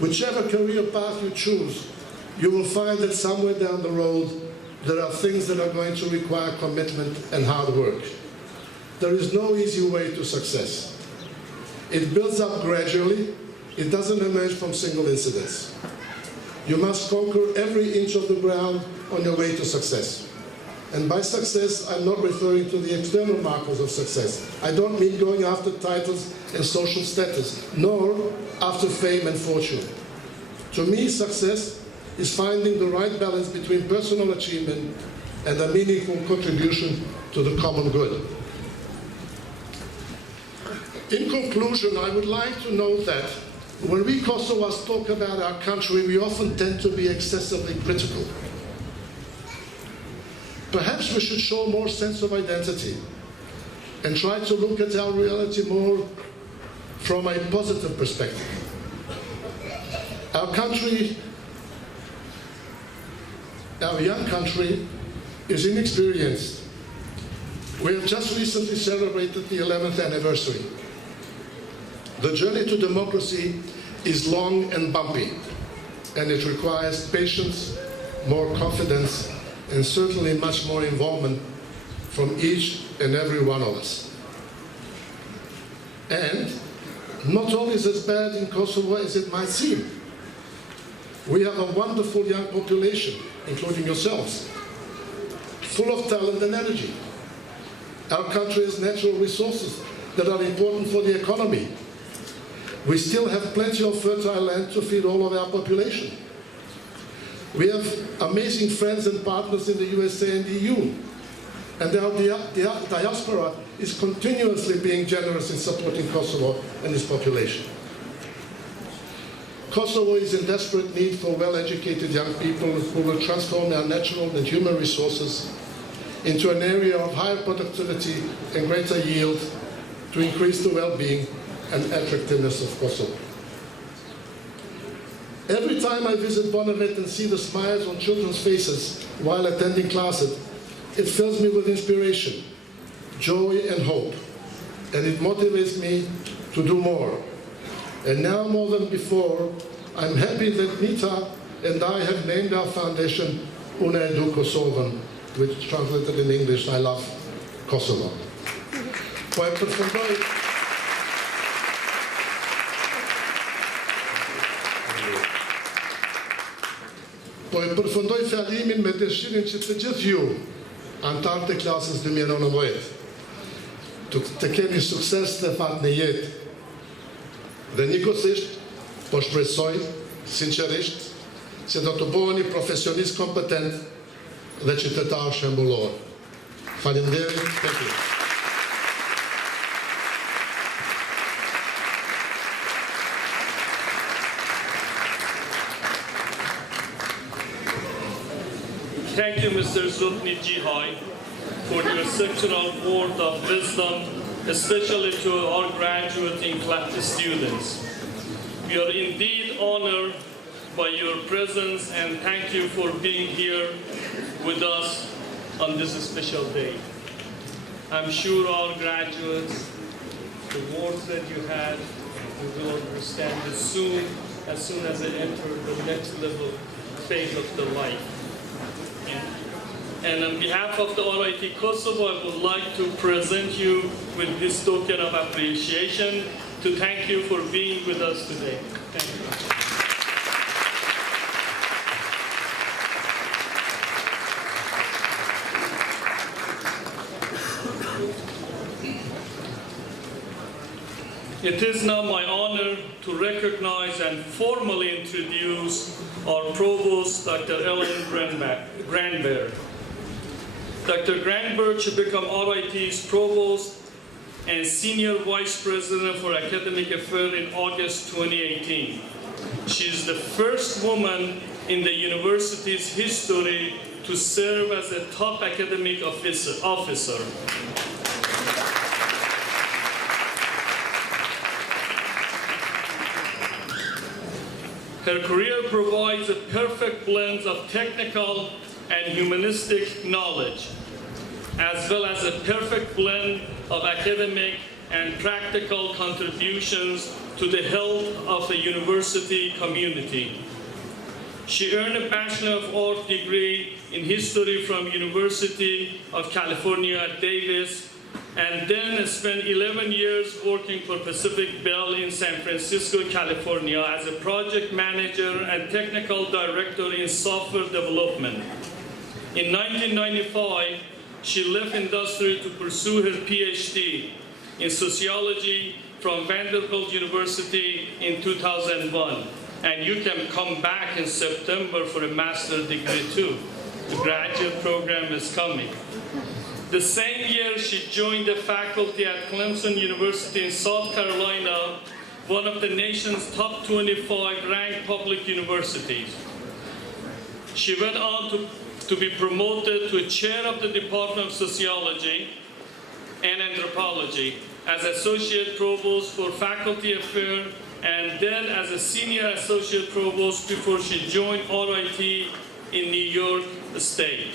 Whichever career path you choose, you will find that somewhere down the road, there are things that are going to require commitment and hard work. There is no easy way to success. It builds up gradually. It doesn't emerge from single incidents. You must conquer every inch of the ground on your way to success. And by success, I'm not referring to the external markers of success. I don't mean going after titles and social status, nor after fame and fortune. To me, success is finding the right balance between personal achievement and a meaningful contribution to the common good. In conclusion, I would like to note that when we Kosovars talk about our country, we often tend to be excessively critical. Perhaps we should show more sense of identity and try to look at our reality more from a positive perspective. Our country, our young country, is inexperienced. We have just recently celebrated the 11th anniversary. The journey to democracy is long and bumpy, and it requires patience, more confidence, and certainly much more involvement from each and every one of us. And not all is as bad in Kosovo as it might seem. We have a wonderful young population, including yourselves, full of talent and energy. Our country has natural resources that are important for the economy. We still have plenty of fertile land to feed all of our population. We have amazing friends and partners in the USA and the EU. And our diaspora is continuously being generous in supporting Kosovo and its population. Kosovo is in desperate need for well-educated young people who will transform our natural and human resources into an area of higher productivity and greater yield to increase the well-being and attractiveness of Kosovo. Every time I visit Bonavet and see the smiles on children's faces while attending classes, it fills me with inspiration, joy and hope, and it motivates me to do more. And now more than before, I'm happy that Nita and I have named our foundation Una Edu Kosovan, which translated in English, I love Kosovo. Po e përfundoj fjalimin me dëshirin që të gjithë ju, antarët e klasës 2019, të keni sukses të fat në jetë. Dhe njëkohësisht, po shpresoj, sinqerisht, që do të bëheni profesionist kompetent dhe qytetar shembullor. Faleminderit, thank you. Thank you, Mr. Zulfni Jihai, for your sectoral word of wisdom, especially to our graduating students. We are indeed honored by your presence, and thank you for being here with us on this special day. I'm sure our graduates, the words that you had, you will understand it soon as they enter the next level phase of their life. And on behalf of the RITK Kosovo, I would like to present you with this token of appreciation to thank you for being with us today. Thank you. It is now my honor to recognize and formally introduce our Provost, Dr. Ellen Grandbear. Dr. Grant Birch became RIT's Provost and Senior Vice President for Academic Affairs in August 2018. She is the first woman in the university's history to serve as a top academic officer. Her career provides a perfect blend of technical and humanistic knowledge, as well as a perfect blend of academic and practical contributions to the health of the university community. She earned a Bachelor of Arts degree in history from University of California at Davis, and then spent 11 years working for Pacific Bell in San Francisco, California as a project manager and technical director in software development. In 1995, she left industry to pursue her PhD in sociology from Vanderbilt University in 2001. And you can come back in September for a master's degree too. The graduate program is coming. The same year, she joined the faculty at Clemson University in South Carolina, one of the nation's top 25 ranked public universities. She went on to be promoted to chair of the Department of Sociology and Anthropology as Associate Provost for Faculty Affairs, and then as a Senior Associate Provost before she joined RIT in New York State.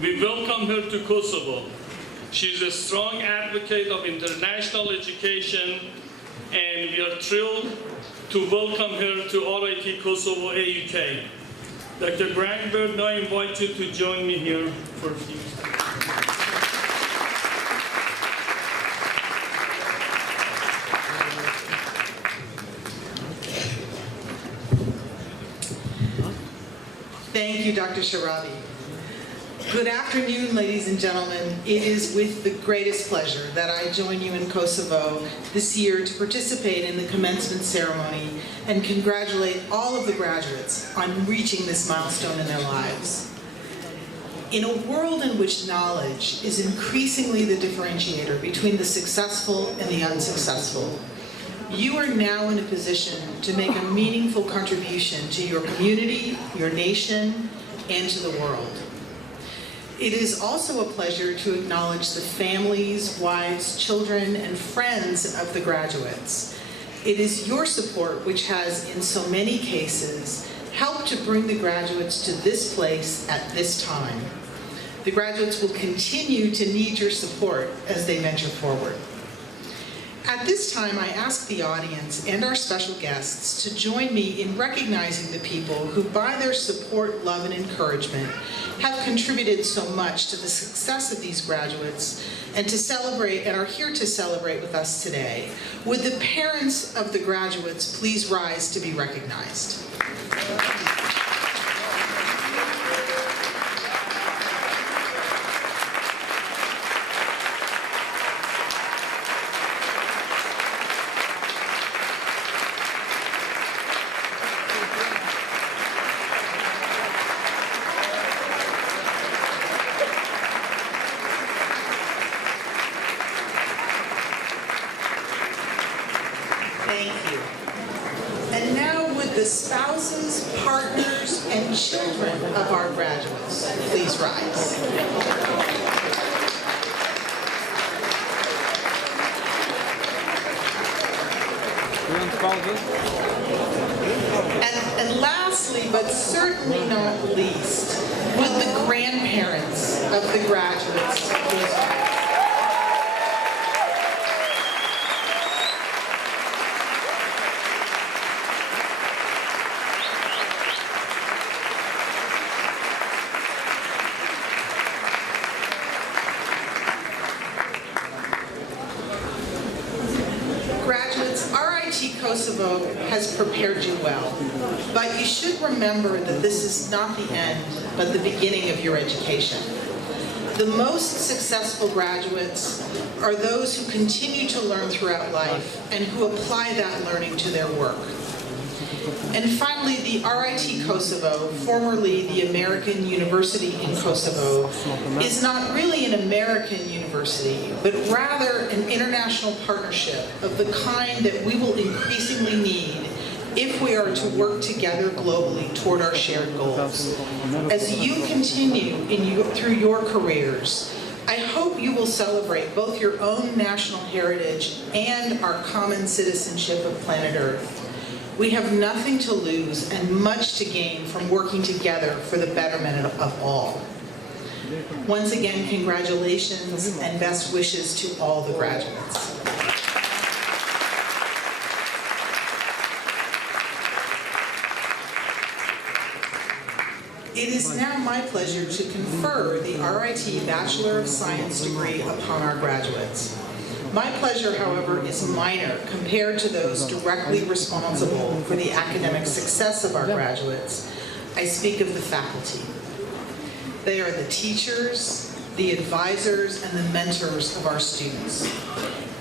We welcome her to Kosovo. She's a strong advocate of international education, and we are thrilled to welcome her to RIT Kosovo AUK. Dr. Grant Birch, now I invite you to join me here for a few minutes. Thank you, Dr. Sharabi. Good afternoon, ladies and gentlemen. It is with the greatest pleasure that I join you in Kosovo this year to participate in the commencement ceremony and congratulate all of the graduates on reaching this milestone in their lives. In a world in which knowledge is increasingly the differentiator between the successful and the unsuccessful, you are now in a position to make a meaningful contribution to your community, your nation, and to the world. It is also a pleasure to acknowledge the families, wives, children, and friends of the graduates. It is your support which has, in so many cases, helped to bring the graduates to this place at this time. The graduates will continue to need your support as they venture forward. At this time, I ask the audience and our special guests to join me in recognizing the people who, by their support, love, and encouragement, have contributed so much to the success of these graduates and to celebrate, and are here to celebrate with us today. Would the parents of the graduates please rise to be recognized? Thank you. And now would the spouses, partners, and children of our graduates please rise. And lastly, but certainly not least, would the grandparents of the graduates please rise. Graduates, RIT Kosovo has prepared you well, but you should remember that this is not the end, but the beginning of your education. The most successful graduates are those who continue to learn throughout life and who apply that learning to their work. And finally, the RIT Kosovo, formerly the American University in Kosovo, is not really an American university, but rather an international partnership of the kind that we will increasingly need if we are to work together globally toward our shared goals. As you continue through your careers, I hope you will celebrate both your own national heritage and our common citizenship of planet Earth. We have nothing to lose and much to gain from working together for the betterment of all. Once again, congratulations and best wishes to all the graduates. It is now my pleasure to confer the RIT Bachelor of Science degree upon our graduates. My pleasure, however, is minor compared to those directly responsible for the academic success of our graduates. I speak of the faculty. They are the teachers, the advisors, and the mentors of our students.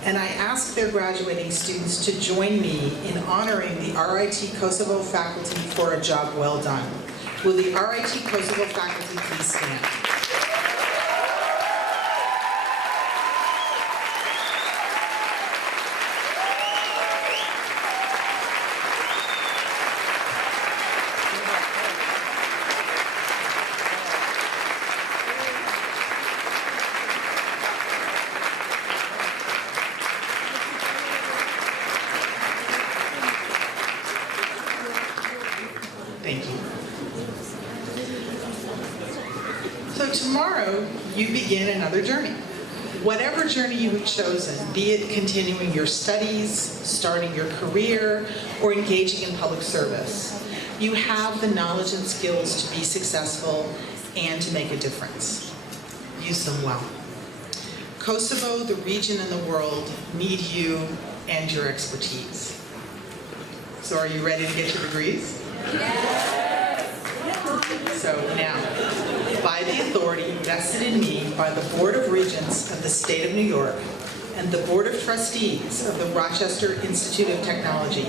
And I ask their graduating students to join me in honoring the RIT Kosovo faculty for a job well done. Will the RIT Kosovo faculty please stand? Thank you. So tomorrow, you begin another journey. Whatever journey you have chosen, be it continuing your studies, starting your career, or engaging in public service, you have the knowledge and skills to be successful and to make a difference. Use them well. Kosovo, the region, and the world need you and your expertise. So are you ready to get your degrees? Yes. So now, by the authority vested in me by the Board of Regents of the State of New York and the Board of Trustees of the Rochester Institute of Technology,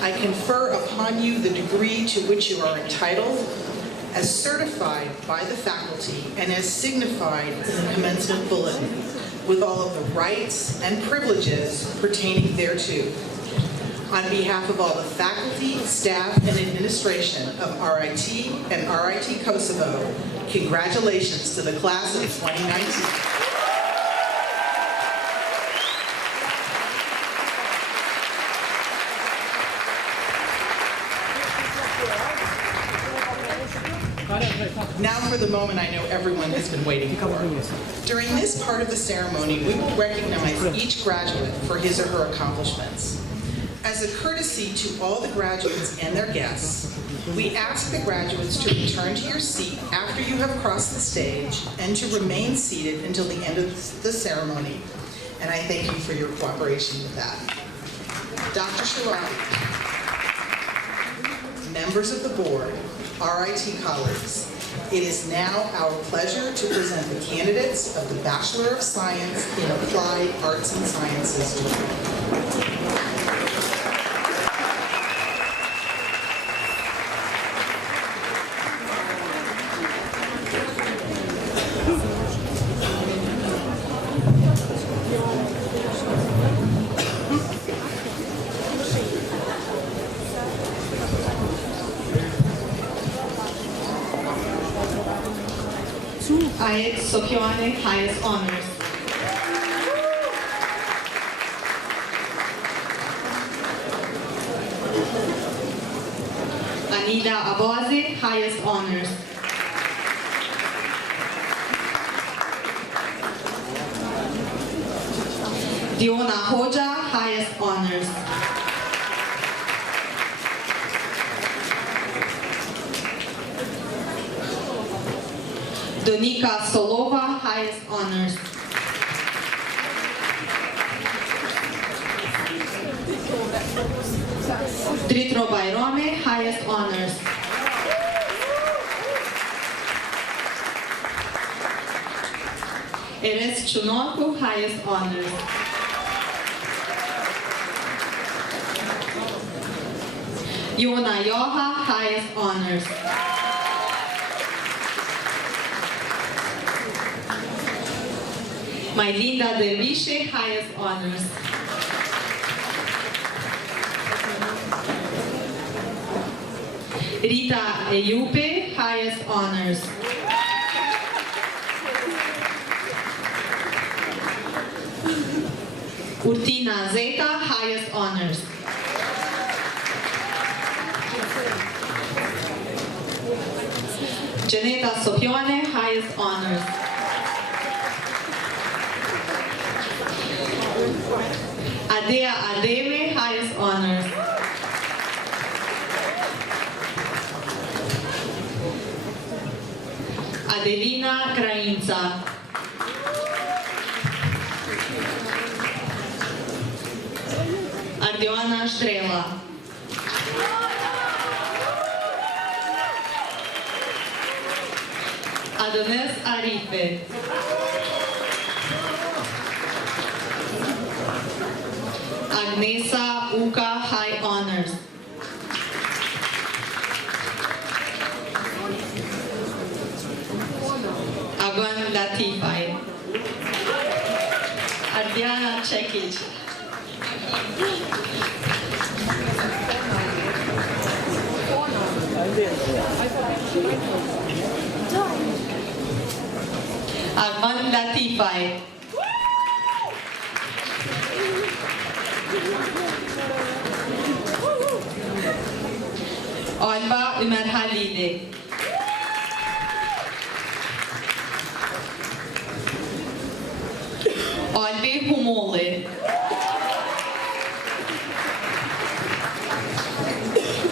I confer upon you the degree to which you are entitled, as certified by the faculty and as signified in the commencement bulletin, with all of the rights and privileges pertaining thereto. On behalf of all the faculty, staff, and administration of RIT and RIT Kosovo, congratulations to the class of 2019. Now for the moment I know everyone has been waiting for. During this part of the ceremony, we will recognize each graduate for his or her accomplishments. As a courtesy to all the graduates and their guests, we ask the graduates to return to your seat after you have crossed the stage and to remain seated until the end of the ceremony. And I thank you for your cooperation with that. Dr. Shirazi, members of the board, RIT colleagues, it is now our pleasure to present the candidates of the Bachelor of Science in Applied Arts and Sciences degree. Sokyoane, highest honors. Anida Abazi, highest honors. Diona Hoja, highest honors. Donika Solova, highest honors. Dritro Bayrame, highest honors. Eres Chunoku, highest honors. Yona Yoha, highest honors. Mylinda Derviche, highest honors. Rita Eyupe, highest honors. Urtina Zeta, highest honors. Janeta Sopione, highest honors. Adea Ademe, highest honors. Adelina Grainza. Ardiona Strela. Adonis Arife. Agnesa Uka, high honors. Agon Latifai. Ardiana Cekic. Agon Latifai. Alba Ömer Halili. Albi Humoli.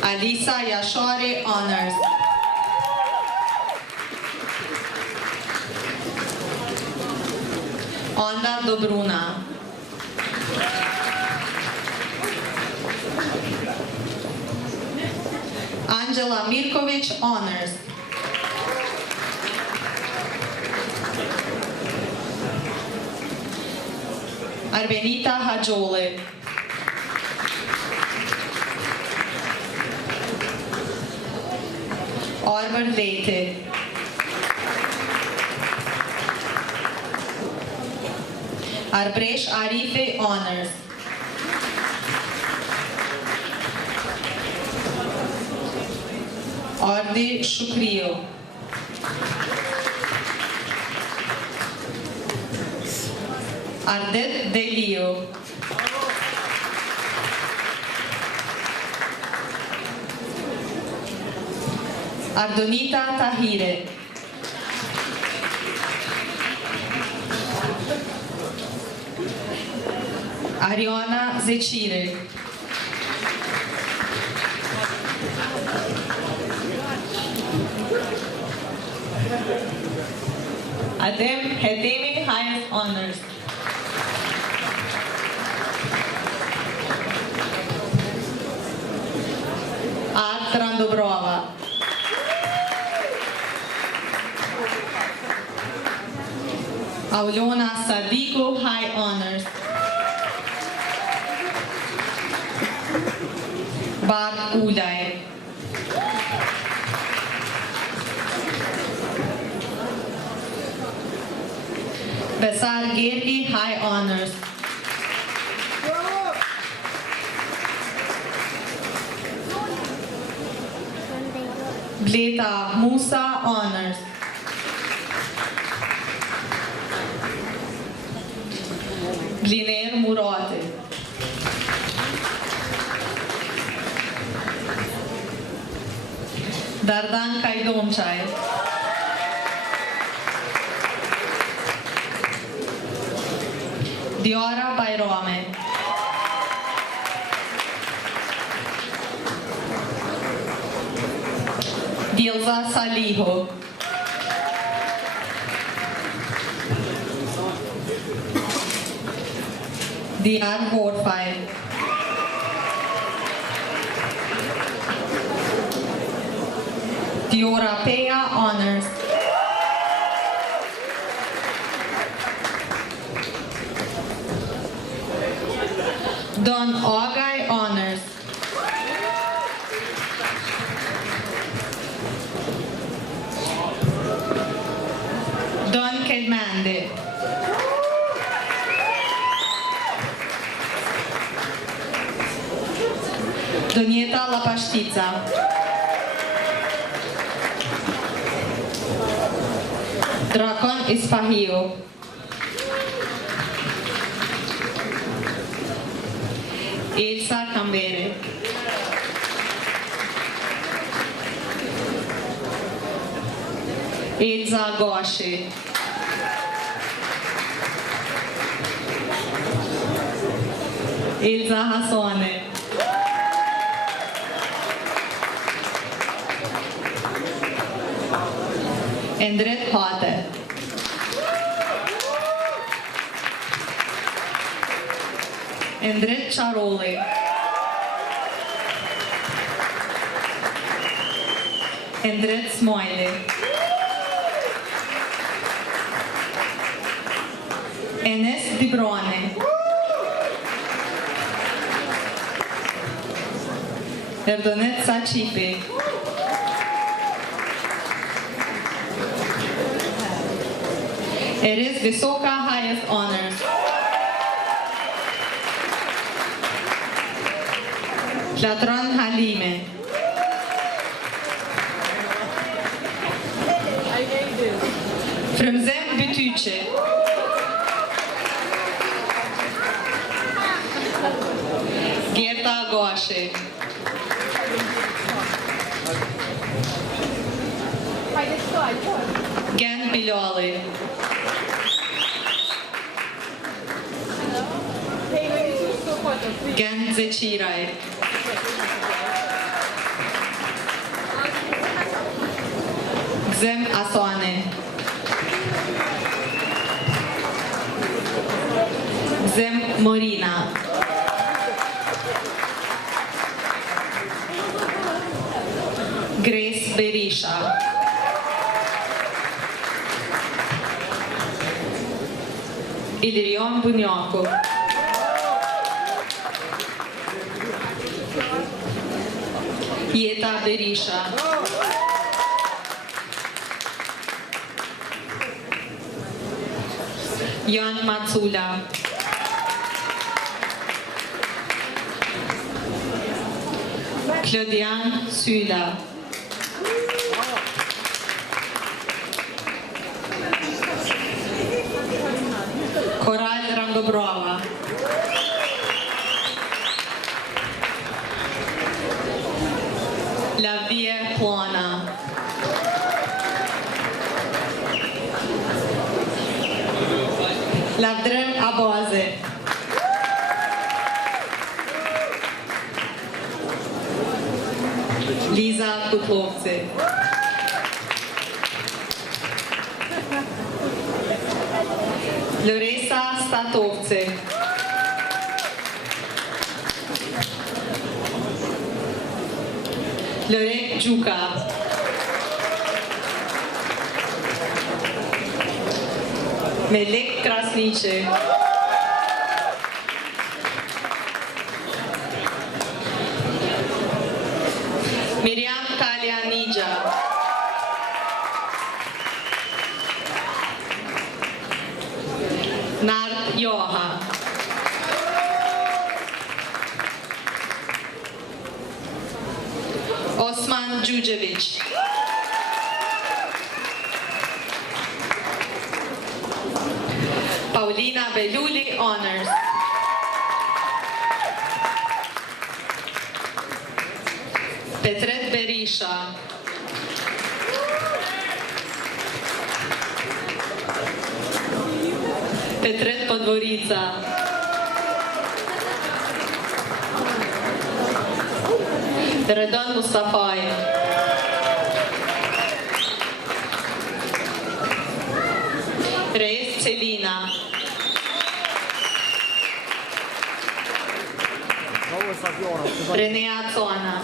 Alisa Yashari, honors. Onda Dobruna. Angela Mirkovic, honors. Arbenita Hajole. Arbor Leite. Arbresh Arife, honors. Ardi Shukriyo. Ardet Delio. Ardonita Tahire. Ariana Zecire. Adem Hedemi, highest honors. Atran Dobrova. Aulona Sadiko, high honors. Bart Ulay. Besar Gergi, high honors. Bleta Musa, honors. Gliner Murate. Dardan Kaidomchai. Diora Bayrome. Dilza Saliho. Dian Warfine. Diora Pea, honors. Don Ogai, honors. Donieta Lapashtica. Drakon Ispahio. Elsa Cambere. Elsa Goashe. Elsa Hassone. Endret Hate. Endret Charoli. Endret Smoile. Enes Dibrone. Erdonet Sacipi. It is Visoka highest honors. Latron Halime. Fremzem Bütüce. Gerta Goashe. Gen Bilali. Gen Zeciray. Gzem Aswane. Gzem Morina. Grace Berisha. Ilirion Bunyaku. Yeta Berisha. Jan Matsula. Claudian Sula. Coral Rangobrova. La Via Puana. Lavdrem Abaze. Liza Kutlovce. Loresa Statovce. Lorek Djuka. Melek Krasnice. Miriam Talianija. Nart Joha. Osman Djudjevic. Paulina Beluli honors. Petret Berisha. Petret Podvorica. Redon Mustafai. Reis Celina. Renea Zona.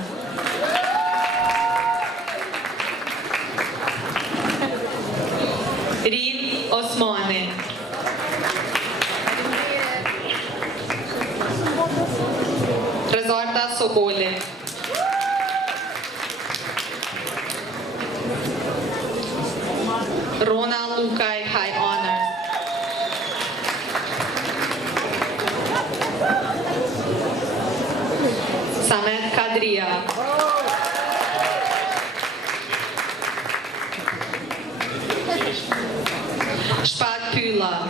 Rin Osmane. Rezorda Sobole. Rona Lukai High Honors. Samet Kadri Sofia. Spát Pula.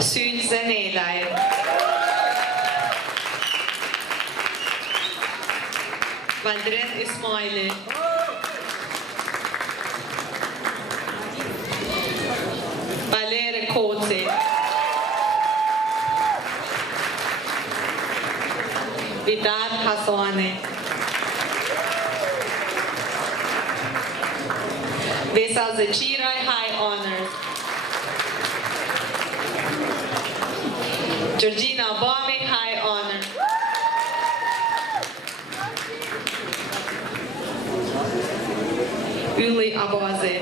Syd Zenelay. Valdren Ismaili. Valer Koti. Vidar Hassani. Vesal Zachirai High Honors. Georgina Obame High Honor. Uli Abazi.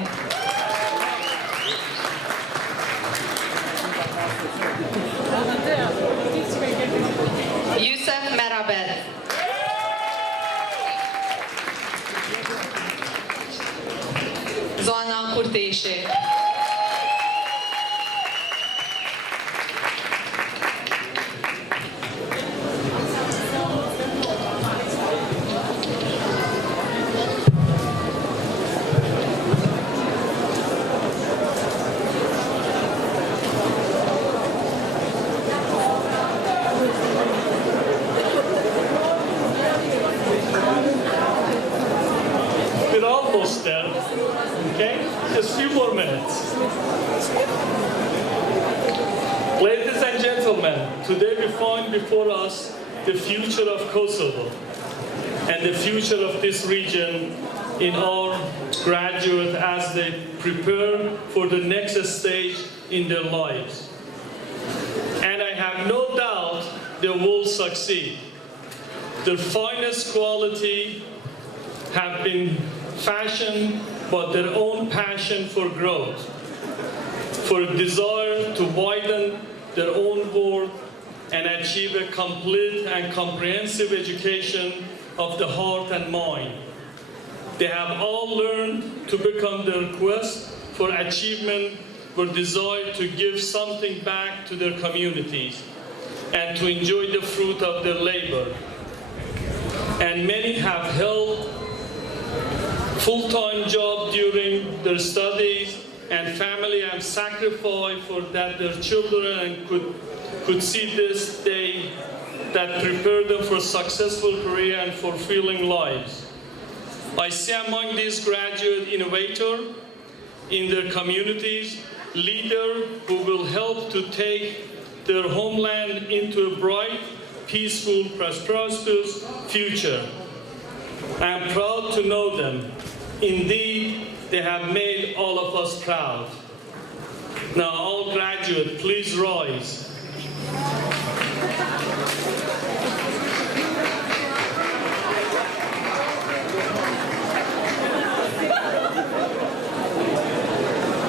Yusuf Merabet. Zona Kurteşi. We're almost there, okay? Just a few more minutes. Ladies and gentlemen, today we find before us the future of Kosovo and the future of this region in our graduates as they prepare for the next stage in their lives. And I have no doubt they will succeed. Their finest quality have been fashioned by their own passion for growth, for a desire to widen their own world and achieve a complete and comprehensive education of the heart and mind. They have all learned to become their quest for achievement, for desire to give something back to their communities and to enjoy the fruit of their labor. And many have held full-time job during their studies, and family have sacrificed for that their children could see this day that prepare them for successful career and fulfilling lives. I see among these graduate innovators in their communities, leaders who will help to take their homeland into a bright, peaceful, prosperous future. I am proud to know them. Indeed, they have made all of us proud. Now, all graduates, please rise.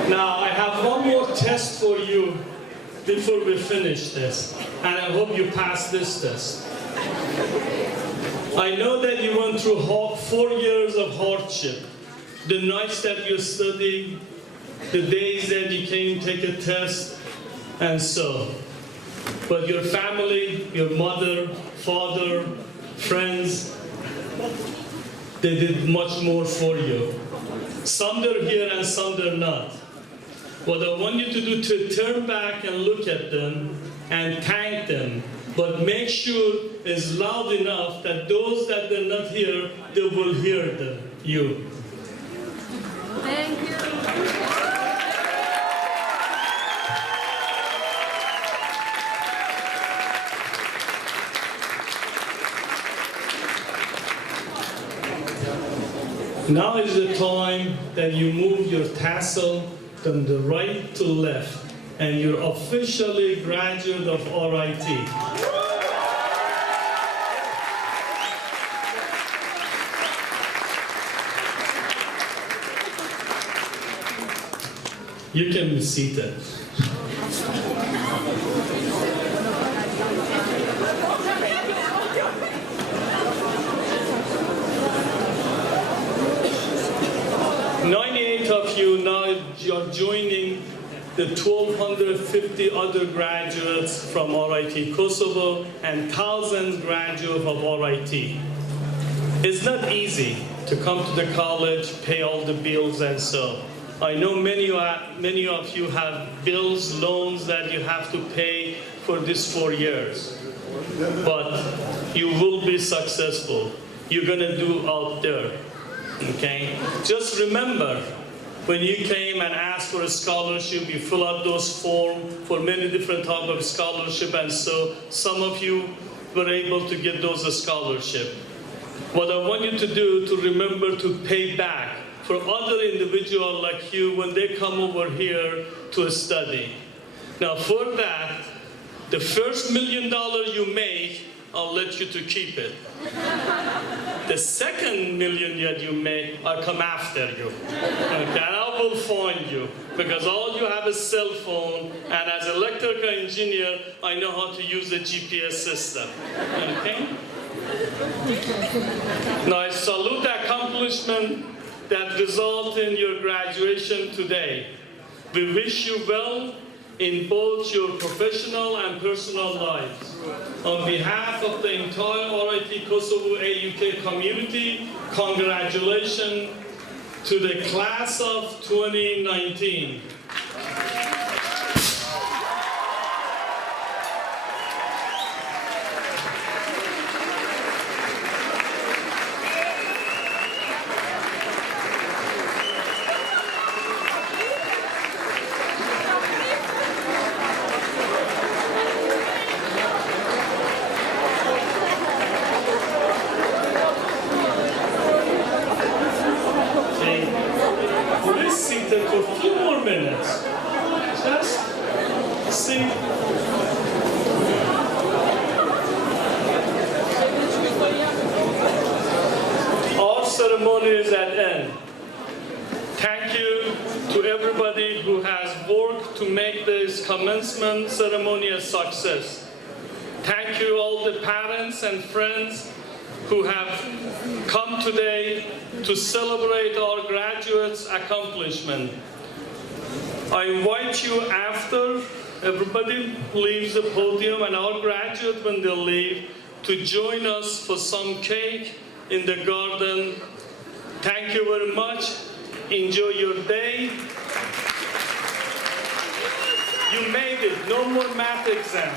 Now, I have one more test for you before we finish this, and I hope you pass this test. I know that you went through 4 years of hardship, the nights that you studied, the days that you came take a test, and so. But your family, your mother, father, friends, they did much more for you. Some they're here and some they're not. What I want you to do to turn back and look at them and thank them, but make sure it's loud enough that those that are not here, they will hear you. Thank you. Now is the time that you move your tassel from the right to left, and you're officially graduate of RIT. You can be seated. Of you now you're joining the 1,250 other graduates from RIT Kosovo and thousands graduates of RIT. It's not easy to come to the college, pay all the bills and so. I know many of you have bills, loans that you have to pay for these 4 years. But you will be successful. You're gonna do out there, okay? Just remember, when you came and asked for a scholarship, you fill out those forms for many different types of scholarship, and so some of you were able to get those scholarship. What I want you to do to remember to pay back for other individuals like you when they come over here to study. Now for that, the first $1 million you make, I'll let you to keep it. The second million that you make, I'll come after you. Okay, and I will find you because all you have is cell phone, and as an electrical engineer, I know how to use a GPS system. Okay? Now I salute the accomplishment that result in your graduation today. We wish you well in both your professional and personal lives. On behalf of the entire RIT Kosovo AUK community, congratulations to the class of 2019. For a few more minutes. Just see. Our ceremony is at end. Thank you to everybody who has worked to make this commencement ceremony a success. Thank you all the parents and friends who have come today to celebrate our graduates' accomplishment. I invite you after everybody leaves the podium and our graduates, when they leave, to join us for some cake in the garden. Thank you very much. Enjoy your day. You made it. No more math exam.